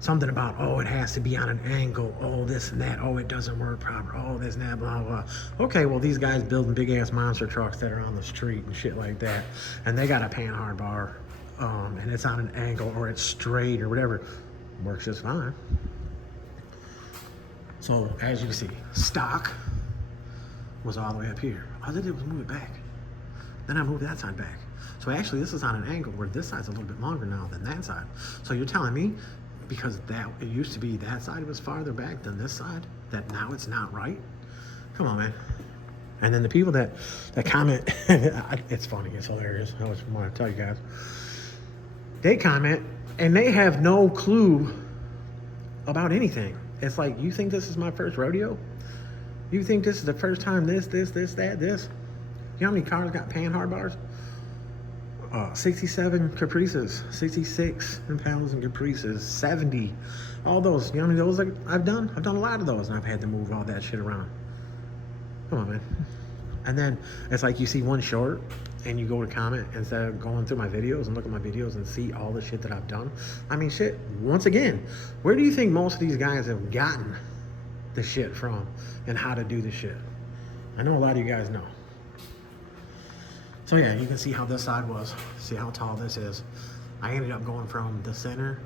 Something about, oh, it has to be on an angle, oh, this and that, oh, it doesn't work proper, oh, this and that, blah, blah. Okay, well, these guys building big-ass monster trucks that are on the street and shit like that, and they got a panhard bar, and it's on an angle or it's straight or whatever, works just fine. So, as you can see, stock was all the way up here. All I did was move it back. Then I moved that side back. So actually, this is on an angle where this side's a little bit longer now than that side. So you're telling me, because it used to be that side was farther back than this side, that now it's not right? Come on, man. And then the people that comment, it's funny, it's hilarious. I just want to tell you guys. They comment, and they have no clue about anything. It's like, you think this is my first rodeo? You think this is the first time this, that, this? You know how many cars got panhard bars? 67 Caprices, 66 Impalas and Caprices, 70. All those, you know how many of those I've done? I've done a lot of those, and I've had to move all that shit around. Come on, man. And then it's like you see one short, and you go to comment instead of going through my videos and look at my videos and see all the shit that I've done. I mean, shit, once again, where do you think most of these guys have gotten the shit from and how to do the shit? I know a lot of you guys know. So yeah, you can see how this side was. See how tall this is. I ended up going from the center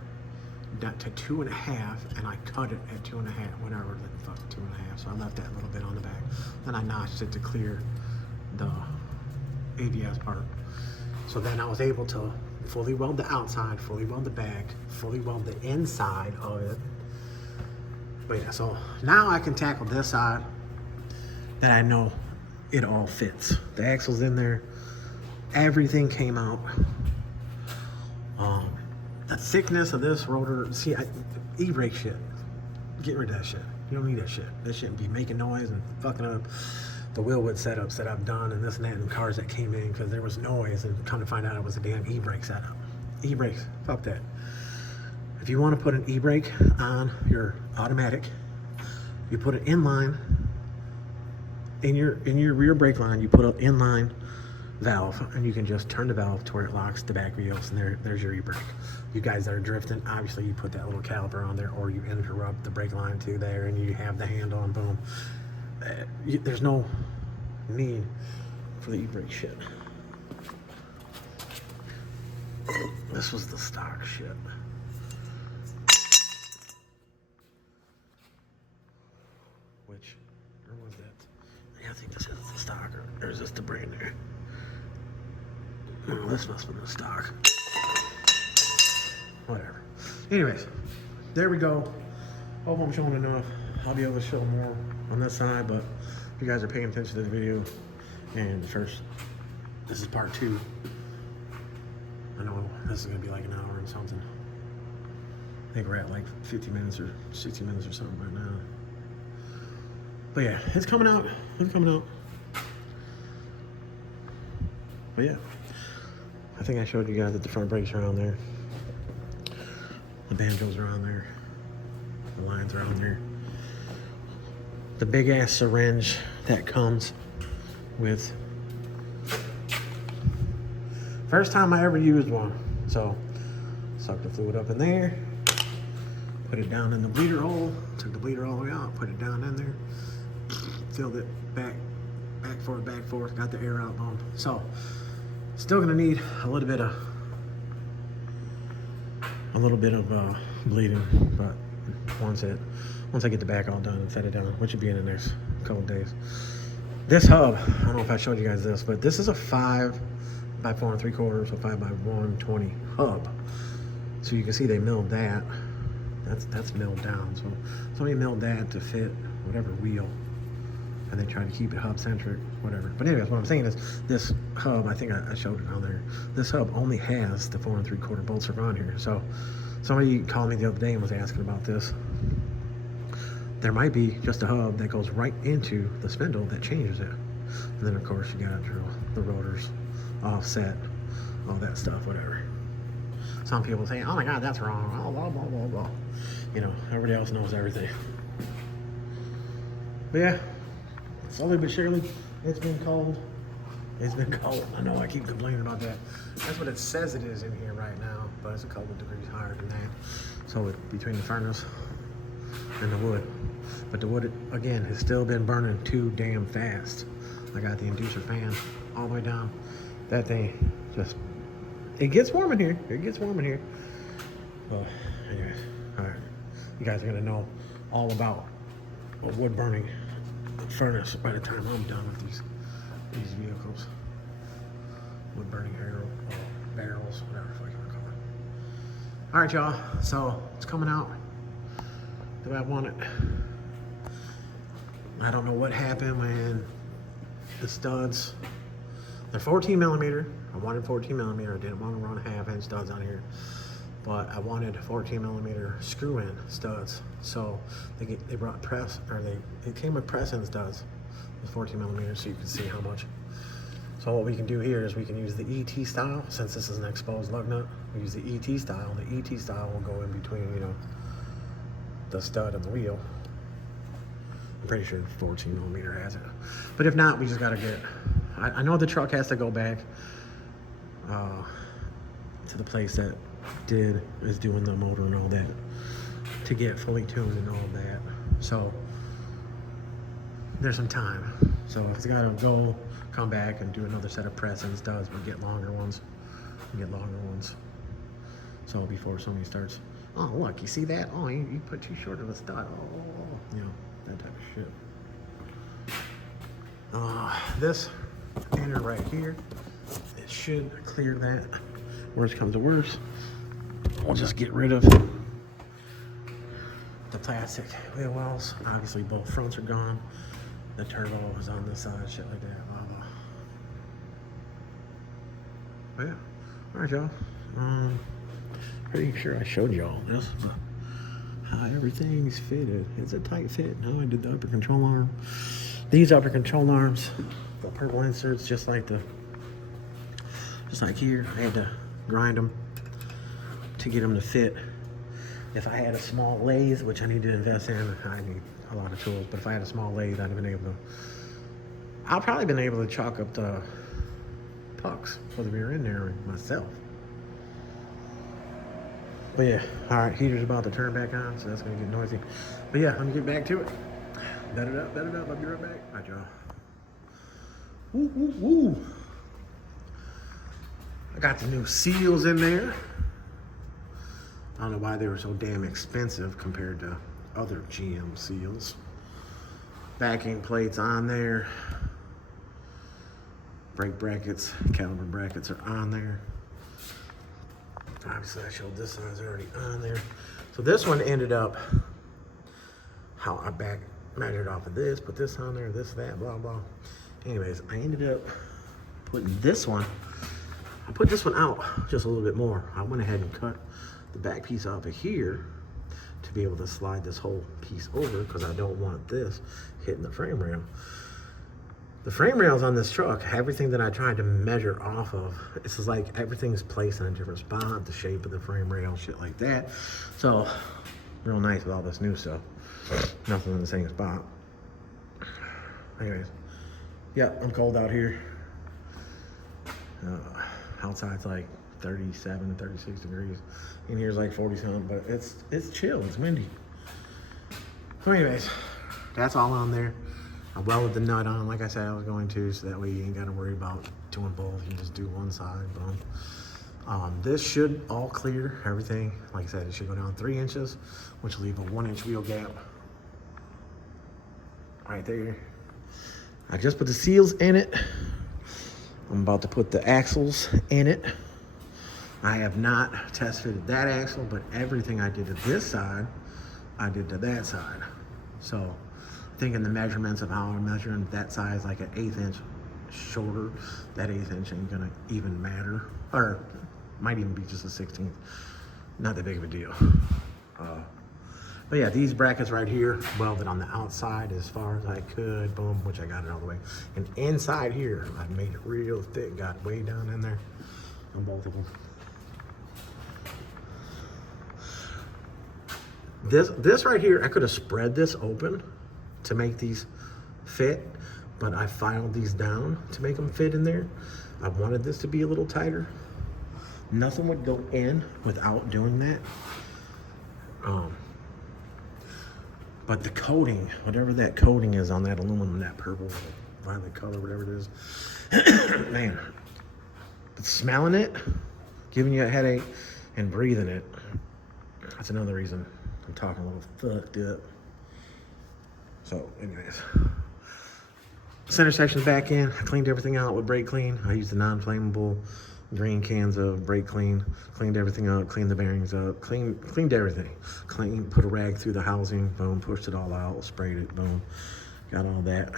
down to 2.5, and I cut it at 2.5, whatever the fuck, 2.5. So I left that little bit on the back. Then I notched it to clear the ABS part. So then I was able to fully weld the outside, fully weld the back, fully weld the inside of it. But yeah, so now I can tackle this side that I know it all fits. The axle's in there. Everything came out. The thickness of this rotor, see, e-brake shit. Get rid of that shit. You don't need that shit. That shit be making noise and fucking up the wheelwood setups that I've done and this and that in cars that came in because there was noise, and come to find out it was a damn e-brake setup. E-brakes, fuck that. If you want to put an e-brake on your automatic, you put it inline. In your rear brake line, you put an inline valve, and you can just turn the valve to where it locks the back wheels, and there's your e-brake. You guys that are drifting, obviously you put that little caliper on there, or you interrupt the brake line to there, and you have the handle, and boom. There's no need for the e-brake shit. This was the stock shit. Which, where was that? Yeah, I think this is the stock, or is this the brand new? Oh, this must have been the stock. Whatever. Anyways, there we go. Hope I'm showing enough. I'll be able to show more on this side, but if you guys are paying attention to the video, and this is part 2. I know this is gonna be like an hour and something. I think we're at like 50 minutes or 60 minutes or something right now. But yeah, it's coming out. It's coming out. But yeah, I think I showed you guys that the front brakes are on there. The banjos are on there. The lines are on there. The big ass syringe that comes with. First time I ever used one. So, suck the fluid up in there. Put it down in the bleeder hole. Took the bleeder all the way out. Put it down in there. Filled it back forth. Got the air out bump. So, still gonna need a little bit of bleeding, but once I get the back all done and set it down, which should be in the next couple of days. This hub, I don't know if I showed you guys this, but this is a 5 by 4 3/4, so 5 by 120 hub. So you can see they milled that. That's milled down. So somebody milled that to fit whatever wheel, and they try to keep it hub centric, whatever. But anyways, what I'm saying is this hub, I think I showed it on there. This hub only has the 4 3/4 bolts are on here. So somebody called me the other day and was asking about this. There might be just a hub that goes right into the spindle that changes it. And then of course you got the rotors, offset, all that stuff, whatever. Some people say, oh my God, that's wrong, blah, blah, blah, blah, blah. You know, everybody else knows everything. But yeah, slowly but surely, it's been cold. It's been cold. I know I keep complaining about that. That's what it says it is in here right now, but it's a couple of degrees higher than that. So between the furnace and the wood. But the wood, again, has still been burning too damn fast. I got the inducer fan all the way down. That thing just, it gets warm in here. It gets warm in here. Well, anyways, all right. You guys are gonna know all about a wood burning furnace by the time I'm done with these vehicles. Wood burning barrels, whatever the fuck you wanna call it. All right, y'all. So it's coming out the way I want it. I don't know what happened when the studs, they're 14 millimeter. I wanted 14 millimeter. I didn't want to run 1/2 inch studs on here, but I wanted 14 millimeter screw-in studs. So they brought press, or it came with press-in studs with 14 millimeters, so you can see how much. So what we can do here is we can use the ET style. Since this is an exposed lug nut, we use the ET style. The ET style will go in between, you know, the stud and the wheel. I'm pretty sure 14 millimeter has it. But if not, we just gotta get, I know the truck has to go back to the place that is doing the motor and all that to get fully tuned and all of that. So there's some time. So it's gotta go, come back and do another set of press-ins studs, but get longer ones. So before somebody starts, oh look, you see that? Oh, you put too short of a stud. Oh, you know, that type of shit. This inner right here, it should clear that. Worst comes to worst, we'll just get rid of the plastic wheel wells. Obviously both fronts are gone. The turbo is on this side, shit like that, blah, blah. But yeah, all right, y'all. Pretty sure I showed y'all this, but how everything's fitted. It's a tight fit. Now I did the upper control arm. These upper control arms, the purple inserts, just like here, I had to grind them to get them to fit. If I had a small lathe, which I need to invest in, I need a lot of tools, but if I had a small lathe, I'd have been able to, I've probably been able to chalk up the pucks for the rear end there myself. But yeah, all right, heater's about to turn back on, so that's gonna get noisy. But yeah, I'm gonna get back to it. Bet it up, I'll be right back. All right, y'all. Woo, woo, woo. I got the new seals in there. I don't know why they were so damn expensive compared to other GM seals. Backing plates on there. Brake brackets, caliper brackets are on there. Obviously I showed this one is already on there. So this one ended up how I back measured off of this, put this on there, this, that, blah, blah. Anyways, I ended up putting this one, I put this one out just a little bit more. I went ahead and cut the back piece off of here to be able to slide this whole piece over because I don't want this hitting the frame rail. The frame rails on this truck, everything that I tried to measure off of, it's just like everything's placed in a different spot, the shape of the frame rail, shit like that. So, real nice with all this new stuff. Nothing in the same spot. Anyways, yeah, I'm cold out here. Outside's like 37, 36 degrees. In here's like 40 something, but it's chill, it's windy. So anyways, that's all on there. I welded the nut on like I said I was going to, so that way you ain't gotta worry about doing both. You just do one side, boom. This should all clear everything. Like I said, it should go down 3 inches, which will leave a 1-inch wheel gap right there. I just put the seals in it. I'm about to put the axles in it. I have not test fitted that axle, but everything I did to this side, I did to that side. So, thinking the measurements of how I'm measuring that side is like an 1/8 inch shorter. That 1/8 inch ain't gonna even matter, or might even be just a 16th. Not that big of a deal. But yeah, these brackets right here, welded on the outside as far as I could, boom, which I got it all the way. And inside here, I made it real thick, got way down in there on both of them. This right here, I could have spread this open to make these fit, but I filed these down to make them fit in there. I wanted this to be a little tighter. Nothing would go in without doing that. But the coating, whatever that coating is on that aluminum, that purple, violet color, whatever it is, man, smelling it, giving you a headache, and breathing it, that's another reason I'm talking a little fucked up. So, anyways, center section's back in. I cleaned everything out with brake clean. I used the non-flammable green cans of brake clean, cleaned everything up, cleaned the bearings up, cleaned everything. Put a rag through the housing, boom, pushed it all out, sprayed it, boom, got all that.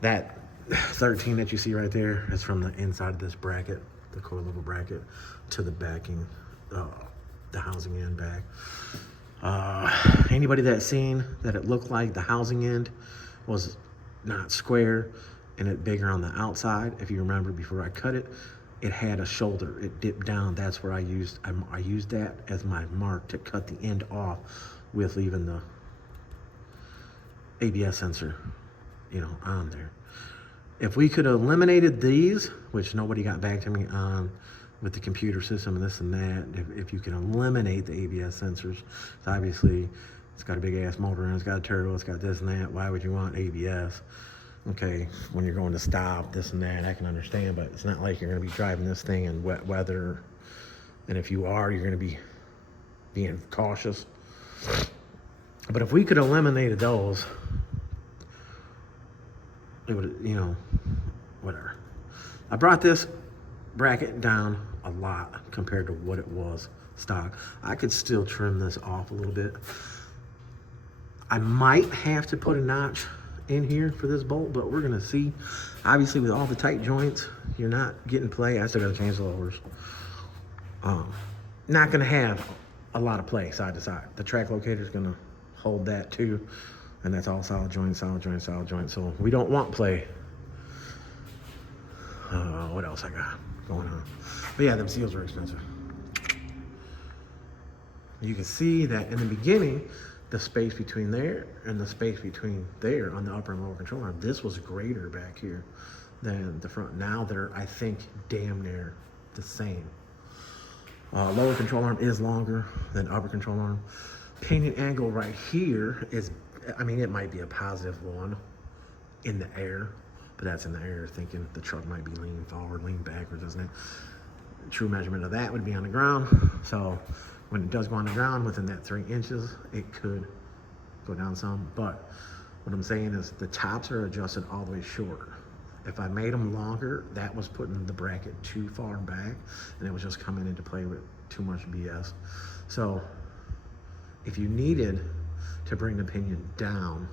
That 13 that you see right there is from the inside of this bracket, the coilover bracket, to the backing, the housing end back. Anybody that's seen that it looked like the housing end was not square and it bigger on the outside, if you remember before I cut it, it had a shoulder, it dipped down. That's where I used that as my mark to cut the end off with leaving the ABS sensor, you know, on there. If we could have eliminated these, which nobody got back to me on with the computer system and this and that, if you can eliminate the ABS sensors, so obviously it's got a big ass motor and it's got a turbo, it's got this and that, why would you want ABS? Okay, when you're going to stop, this and that, I can understand, but it's not like you're gonna be driving this thing in wet weather, and if you are, you're gonna be being cautious. But if we could have eliminated those, it would, you know, whatever. I brought this bracket down a lot compared to what it was stock. I could still trim this off a little bit. I might have to put a notch in here for this bolt, but we're gonna see. Obviously with all the tight joints, you're not getting play. I still gotta change the lowers. Not gonna have a lot of play side to side. The track locator is gonna hold that too, and that's all solid joint, solid joint, solid joint. So we don't want play. What else I got going on? But yeah, them seals are expensive. You can see that in the beginning, the space between there and the space between there on the upper and lower control arm, this was greater back here than the front. Now they're, I think, damn near the same. Lower control arm is longer than upper control arm. Pinion angle right here is, I mean, it might be a +1 in the air, but that's in the air, thinking the truck might be leaning forward, lean backwards, isn't it? True measurement of that would be on the ground. So when it does go on the ground within that 3 inches, it could go down some. But what I'm saying is the tops are adjusted all the way short. If I made them longer, that was putting the bracket too far back, and it was just coming into play with too much BS. So if you needed to bring the pinion down,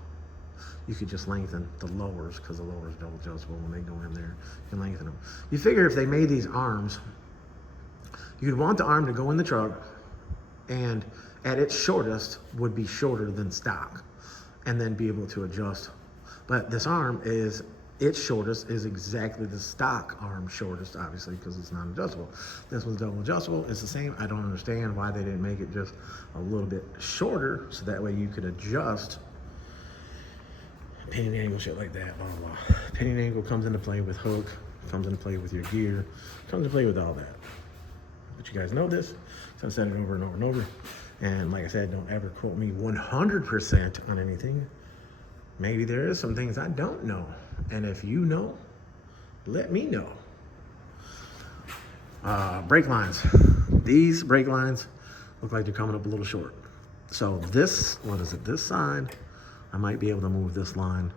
you could just lengthen the lowers, because the lowers double adjustable when they go in there. You can lengthen them. You figure if they made these arms, you'd want the arm to go in the truck, and at its shortest would be shorter than stock, and then be able to adjust. But this arm is, its shortest is exactly the stock arm shortest, obviously, because it's not adjustable. This one's double adjustable. It's the same. I don't understand why they didn't make it just a little bit shorter, so that way you could adjust pinion angle, shit like that, blah, blah, blah. Pinion angle comes into play with hook, comes into play with your gear, comes into play with all that. But you guys know this, so I said it over and over and over. And like I said, don't ever quote me 100% on anything. Maybe there is some things I don't know. And if you know, let me know. Brake lines. These brake lines look like they're coming up a little short. So this, what is it, this side, I might be able to move this line.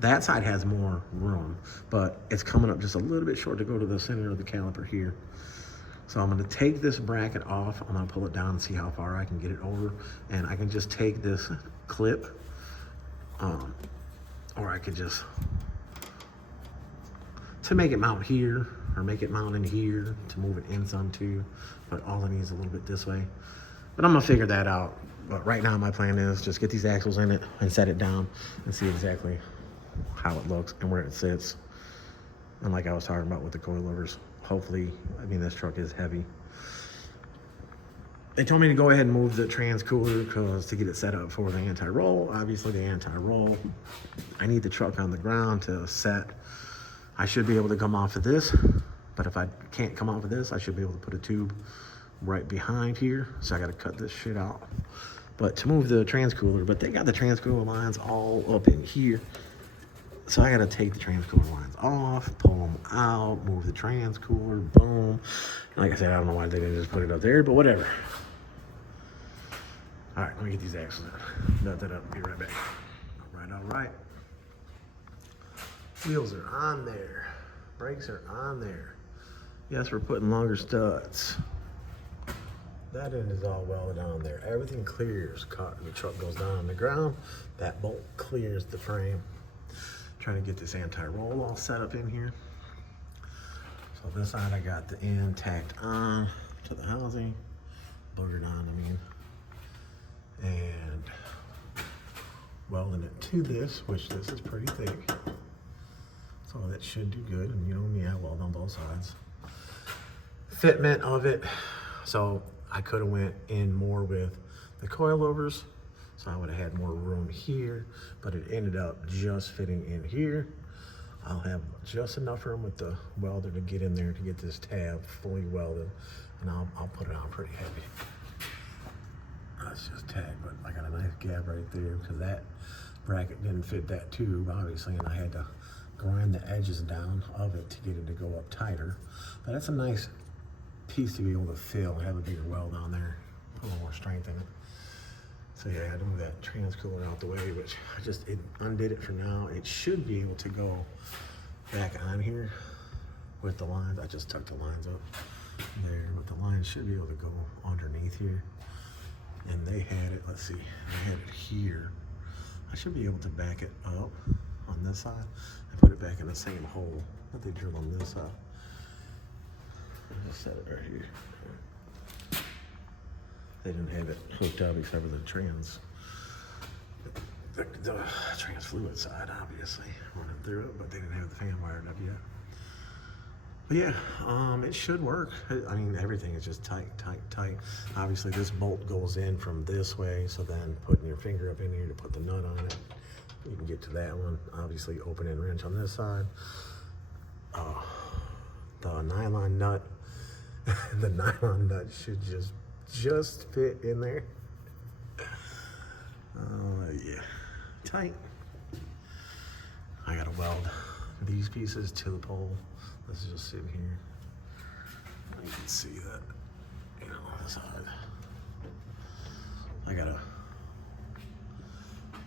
That side has more room, but it's coming up just a little bit short to go to the center of the caliper here. So I'm gonna take this bracket off. I'm gonna pull it down and see how far I can get it over. And I can just take this clip, or I could just, to make it mount here, or make it mount in here, to move it in some too. But all I need is a little bit this way. But I'm gonna figure that out. But right now my plan is just get these axles in it and set it down and see exactly how it looks and where it sits. And like I was talking about with the coilovers, hopefully, I mean, this truck is heavy. They told me to go ahead and move the trans cooler because to get it set up for the anti-roll. Obviously the anti-roll, I need the truck on the ground to set. I should be able to come off of this, but if I can't come off of this, I should be able to put a tube right behind here. So I gotta cut this shit out. But to move the trans cooler, but they got the trans cooler lines all up in here. So I gotta take the trans cooler lines off, pull them out, move the trans cooler, boom. Like I said, I don't know why they didn't just put it up there, but whatever. All right, let me get these axles in. Nut that up, be right back. All right. Wheels are on there. Brakes are on there. Yes, we're putting longer studs. That end is all welded on there. Everything clears. The truck goes down on the ground. That bolt clears the frame. Trying to get this anti-roll all set up in here. So this side I got the end tacked on to the housing. Boogered on, I mean. And welding it to this, which this is pretty thick. So that should do good. And you know me, I weld on both sides. Fitment of it. So I could have went in more with the coilovers, so I would have had more room here, but it ended up just fitting in here. I'll have just enough room with the welder to get in there to get this tab fully welded, and I'll put it on pretty heavy. That's just tag, but I got a nice gap right there because that bracket didn't fit that tube, obviously, and I had to grind the edges down of it to get it to go up tighter. But that's a nice piece to be able to fill, have a bigger weld on there, put a little more strength in it. So yeah, I had to move that trans cooler out the way, which it undid it for now. It should be able to go back on here with the lines. I just tucked the lines up there, but the lines should be able to go underneath here. And they had it, let's see, they had it here. I should be able to back it up on this side and put it back in the same hole that they drilled on this side. I'll just set it right here. They didn't have it hooked up except for the trans fluid side, obviously, running through it, but they didn't have the fan wired up yet. But yeah, it should work. I mean, everything is just tight. Obviously, this bolt goes in from this way, so then putting your finger up in here to put the nut on it, you can get to that one. Obviously, open and wrench on this side. The nylon nut, the nylon nut should just fit in there. Yeah, tight. I gotta weld these pieces to the pole. This is just sitting here. You can see that, you know, on the side. I gotta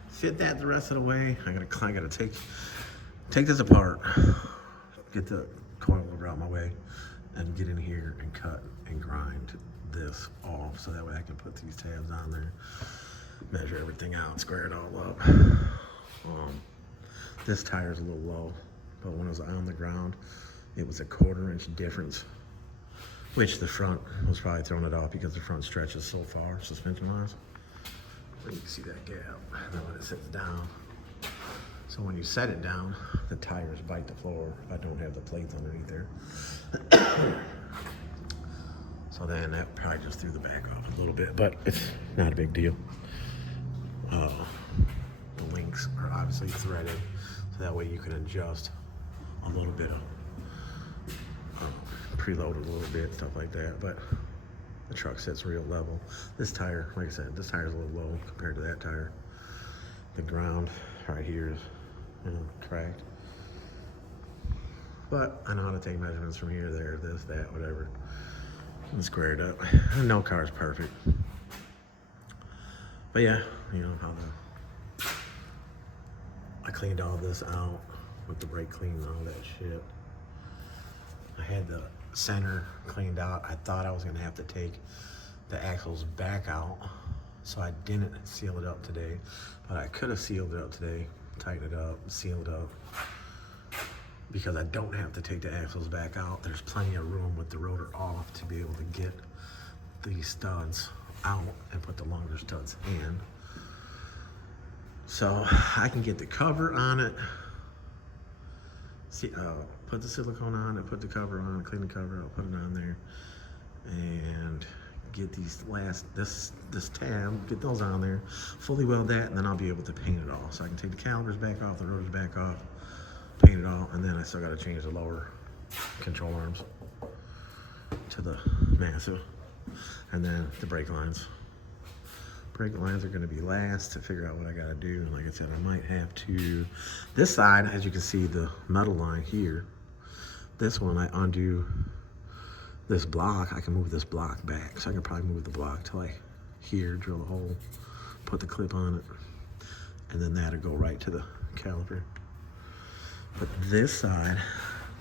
fit that the rest of the way. I gotta take this apart, get the coilover out of my way, and get in here and cut and grind this off so that way I can put these tabs on there, measure everything out, square it all up. This tire's a little low, but when it was on the ground, it was a 1/4 inch difference which the front was probably throwing it off because the front stretches so far, suspension-wise. You can see that gap, and then when it sits down. So when you set it down, the tires bite the floor if I don't have the plates underneath there. So then that probably just threw the back off a little bit, but it's not a big deal. The links are obviously threaded, so that way you can adjust a little bit of preload a little bit, stuff like that, but the truck sits real level. This tire, like I said, this tire is a little low compared to that tire. The ground right here is, you know, cracked. But I know how to take measurements from here, there, this, that, whatever, and square it up. No car's perfect. But yeah, you know how I cleaned all this out with the brake clean and all that shit. I had the center cleaned out. I thought I was gonna have to take the axles back out, so I didn't seal it up today, but I could have sealed it up today, tightened it up, sealed it up, because I don't have to take the axles back out. There's plenty of room with the rotor off to be able to get these studs out and put the longer studs in. So I can get the cover on it, see, put the silicone on it, put the cover on, clean the cover, I'll put it on there, and get these this tab, get those on there, fully weld that, and then I'll be able to paint it all. So I can take the calipers back off, the rotors back off, paint it all, and then I still got to change the lower control arms to the massive, and then the brake lines. Brake lines are going to be last to figure out what I got to do. And like I said, I might have to, this side, as you can see, the metal line here, this one, I undo this block, I can move this block back. So I can probably move the block to like here, drill a hole, put the clip on it, and then that'll go right to the caliper. But this side,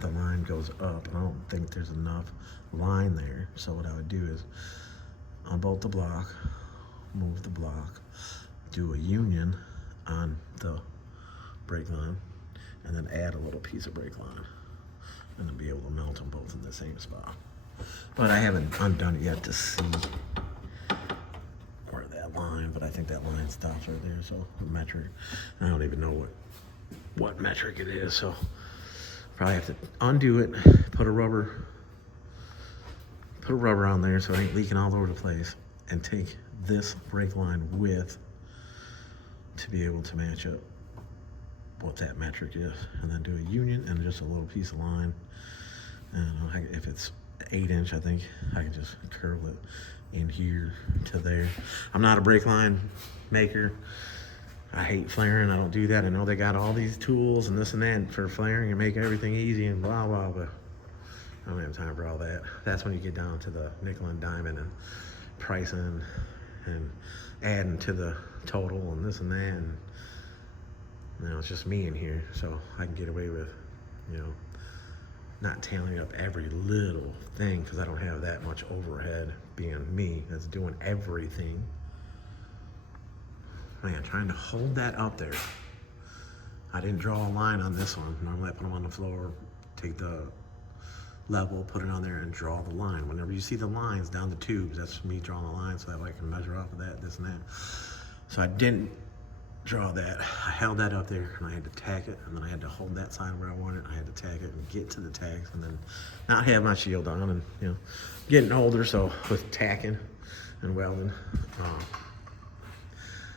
the line goes up, and I don't think there's enough line there. So what I would do is unbolt the block, move the block, do a union on the brake line, and then add a little piece of brake line, and then be able to mount them both in the same spot. But I haven't undone it yet to see where that line, but I think that line stops right there. So the metric, I don't even know what metric it is, so probably have to undo it, put a rubber on there so it ain't leaking all over the place, and take this brake line width to be able to match up what that metric is, and then do a union and just a little piece of line. And if it's 8-inch, I think I can just curl it in here to there. I'm not a brake line maker. I hate flaring. I don't do that. I know they got all these tools and this and that for flaring and make everything easy and blah blah, but I don't have time for all that. That's when you get down to the nickel and diamond and pricing and adding to the total and this and that, and you know, it's just me in here, so I can get away with, you know, not tailing up every little thing, because I don't have that much overhead being me that's doing everything. Man, trying to hold that up there. I didn't draw a line on this one. Normally I put them on the floor, take the level, put it on there, and draw the line. Whenever you see the lines down the tubes, that's me drawing the line, so that way I can measure off of that, this and that. So I didn't draw that. I held that up there, and I had to tack it, and then I had to hold that side where I wanted. I had to tack it and get to the tacks, and then not have my shield on, and you know, getting older, so with tacking and welding,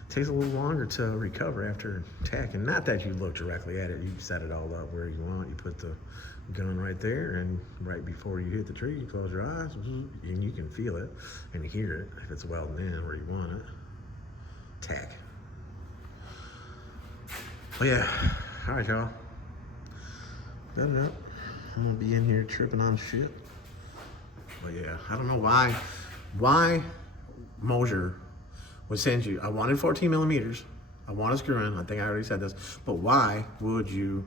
takes a little longer to recover after tacking. Not that you look directly at it, you set it all up where you want. You put the gun right there, and right before you hit the tree, you close your eyes, and you can feel it and hear it if it's welding in where you want it. Tack. Oh yeah, all right, y'all. Got it up. I'm gonna be in here tripping on shit. But yeah, I don't know why Mosier would send you. I wanted 14 millimeters. I want a screw in. I think I already said this. But why would you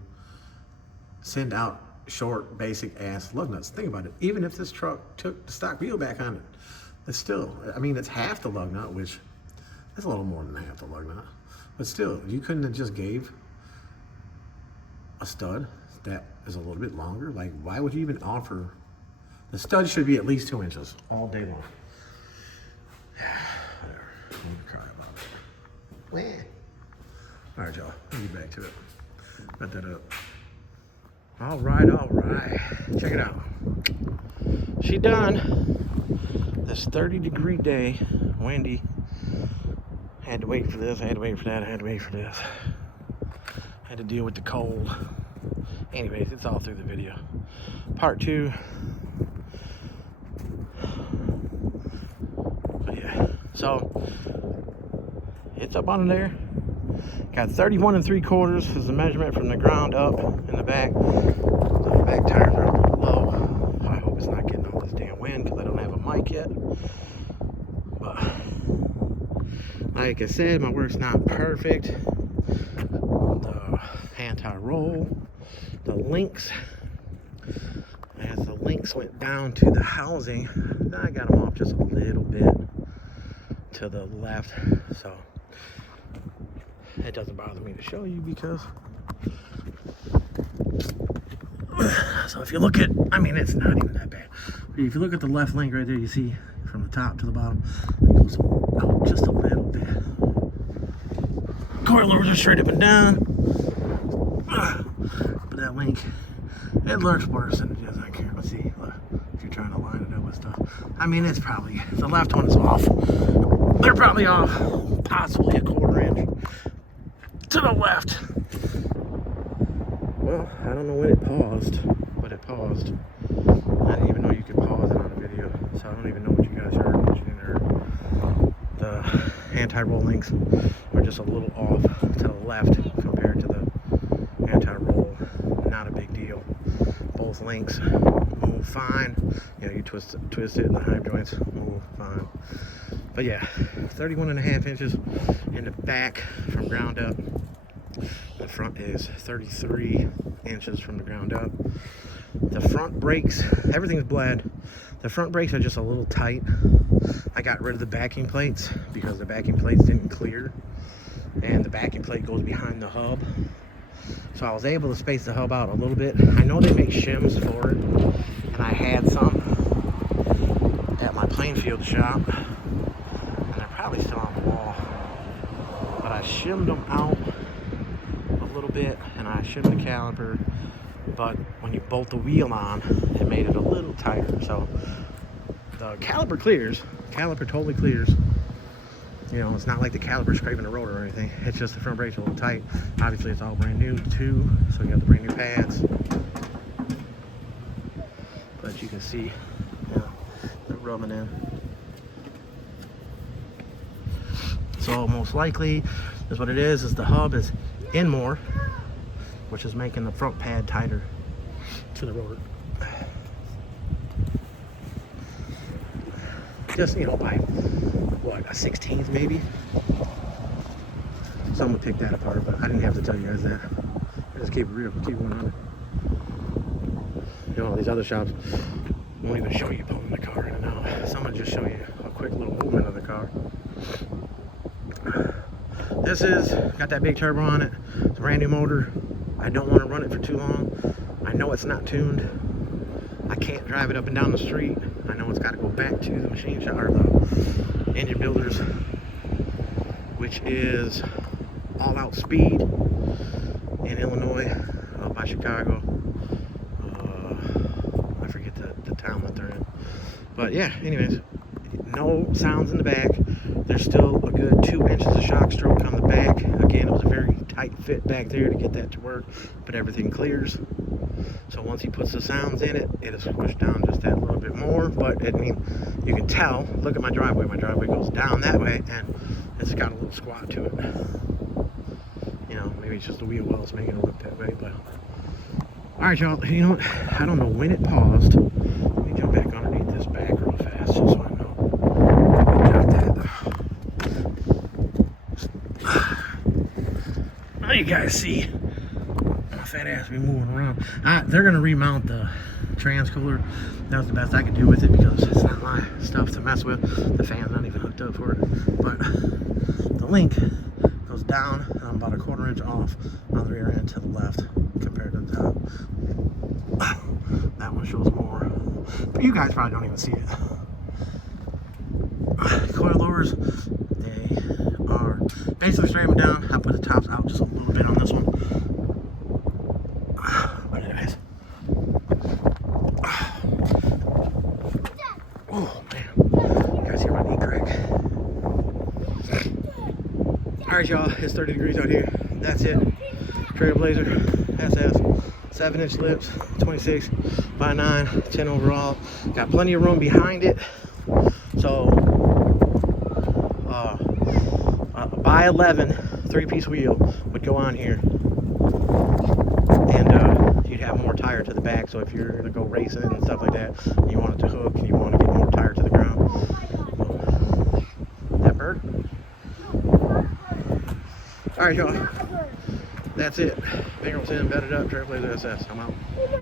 send out short, basic ass lug nuts? Think about it. Even if this truck took the stock wheel back on it, it's still, I mean, it's half the lug nut, which is a little more than half the lug nut. But still, you couldn't have just gave a stud that is a little bit longer. Like, why would you even offer The stud should be at least 2 inches all day long. Whatever. I'm gonna cry about it. All right, y'all. Let me get back to it. Cut that up. All right. Check it out. She done. This 30-degree day, windy. Had to wait for this. I had to wait for that. I had to wait for this. Had to deal with the cold. Anyways, it's all through the video. Part 2. But yeah, so it's up on there. Got 31 3/4 is the measurement from the ground up in the back. The back tires are a little low. I hope it's not getting all this damn wind because I don't have a mic yet. But like I said, my work's not perfect. The anti-roll, the links, as the links went down to the housing, I got them off just a little bit to the left, so it doesn't bother me to show you because so if you look at, I mean, it's not even that bad. But if you look at the left link right there, you see from the top to the bottom, it goes out just a little bit. Coilovers are straight up and down. But that link, it looks worse than it is on camera. See, look, if you're trying to line it up with stuff. I mean, it's probably, the left one is off. They're probably off possibly a 1/4 inch to the left. Well, I don't know when it paused, but it paused. I didn't even know you could pause it on a video, so I don't even know what you guys heard, what you didn't hear. The anti-roll links are just a little off to the left compared to the anti-roll. Not a big deal. Both links move fine. You know, you twist it in the hip joints, move fine. But yeah, 31 1/2 inches in the back from ground up. The front is 33 inches from the ground up. The front brakes, everything's bled. The front brakes are just a little tight. I got rid of the backing plates because the backing plates didn't clear, and the backing plate goes behind the hub. So I was able to space the hub out a little bit. I know they make shims for it, and I had some at my Plainfield shop, and they're probably still on the wall. But I shimmed them out a little bit, and I shimmed the caliper. But when you bolt the wheel on, it made it a little tighter. So the caliper clears. Caliper totally clears. You know, it's not like the caliper scraping the rotor or anything. It's just the front brakes are a little tight. Obviously, it's all brand new too, so you got the brand new pads. But you can see, yeah, they're rubbing in. So most likely, is what it is the hub is in more, which is making the front pad tighter to the rotor. Just, you know, by what, a 1/16 maybe? Someone picked that apart, but I didn't have to tell you guys that. I just keep it real, keep going on. You know, these other shops won't even show you pulling the car in and out. Someone just show you a quick little movement of the car. This is, got that big turbo on it. It's a brand new motor. I don't want to run it for too long. I know it's not tuned. I can't drive it up and down the street. I know it's got to go back to the machine shop or the engine builders, which is All Out Speed in Illinois, up by Chicago. I forget the town that they're in. But yeah, anyways, no sounds in the back. There's still a good 2 inches of shock stroke on the back. Again, it was a very tight fit back there to get that to work, but everything clears. So once he puts the sounds in it, it is pushed down just that little bit more. But I mean, you can tell, look at my driveway. My driveway goes down that way, and it's got a little squat to it. You know, maybe it's just the wheel wells making it look that way. But all right, y'all, you know what? I don't know when it paused. Let me jump back underneath this back real fast just so I know. We got that. Now you guys see my fat ass be moving around. They're gonna remount the trans cooler. That was the best I could do with it because it's not my stuff to mess with. The fan's not even hooked up for it. But the link goes down, and I'm about a 1/4 inch off on the rear end to the left compared to the top. That one shows more. But you guys probably don't even see it. Coilovers, they are basically straight them down. I put the tops out just a little bit on this one. But anyways. Oh man, you guys hear my knee crack. Alright y'all, it's 30 degrees out here. That's it. Trailblazer SS 7-inch lips, 26 by 9, 10 overall. Got plenty of room behind it. So by 11 3-piece wheel would go on here, and you'd have more tire to the back. So if you're gonna go racing and stuff like that, you want it to hook and you want to get more tire to the ground. That bird. All right, y'all. That's it. Bankrolls in, bedded up, Trailblazer SS. I'm out.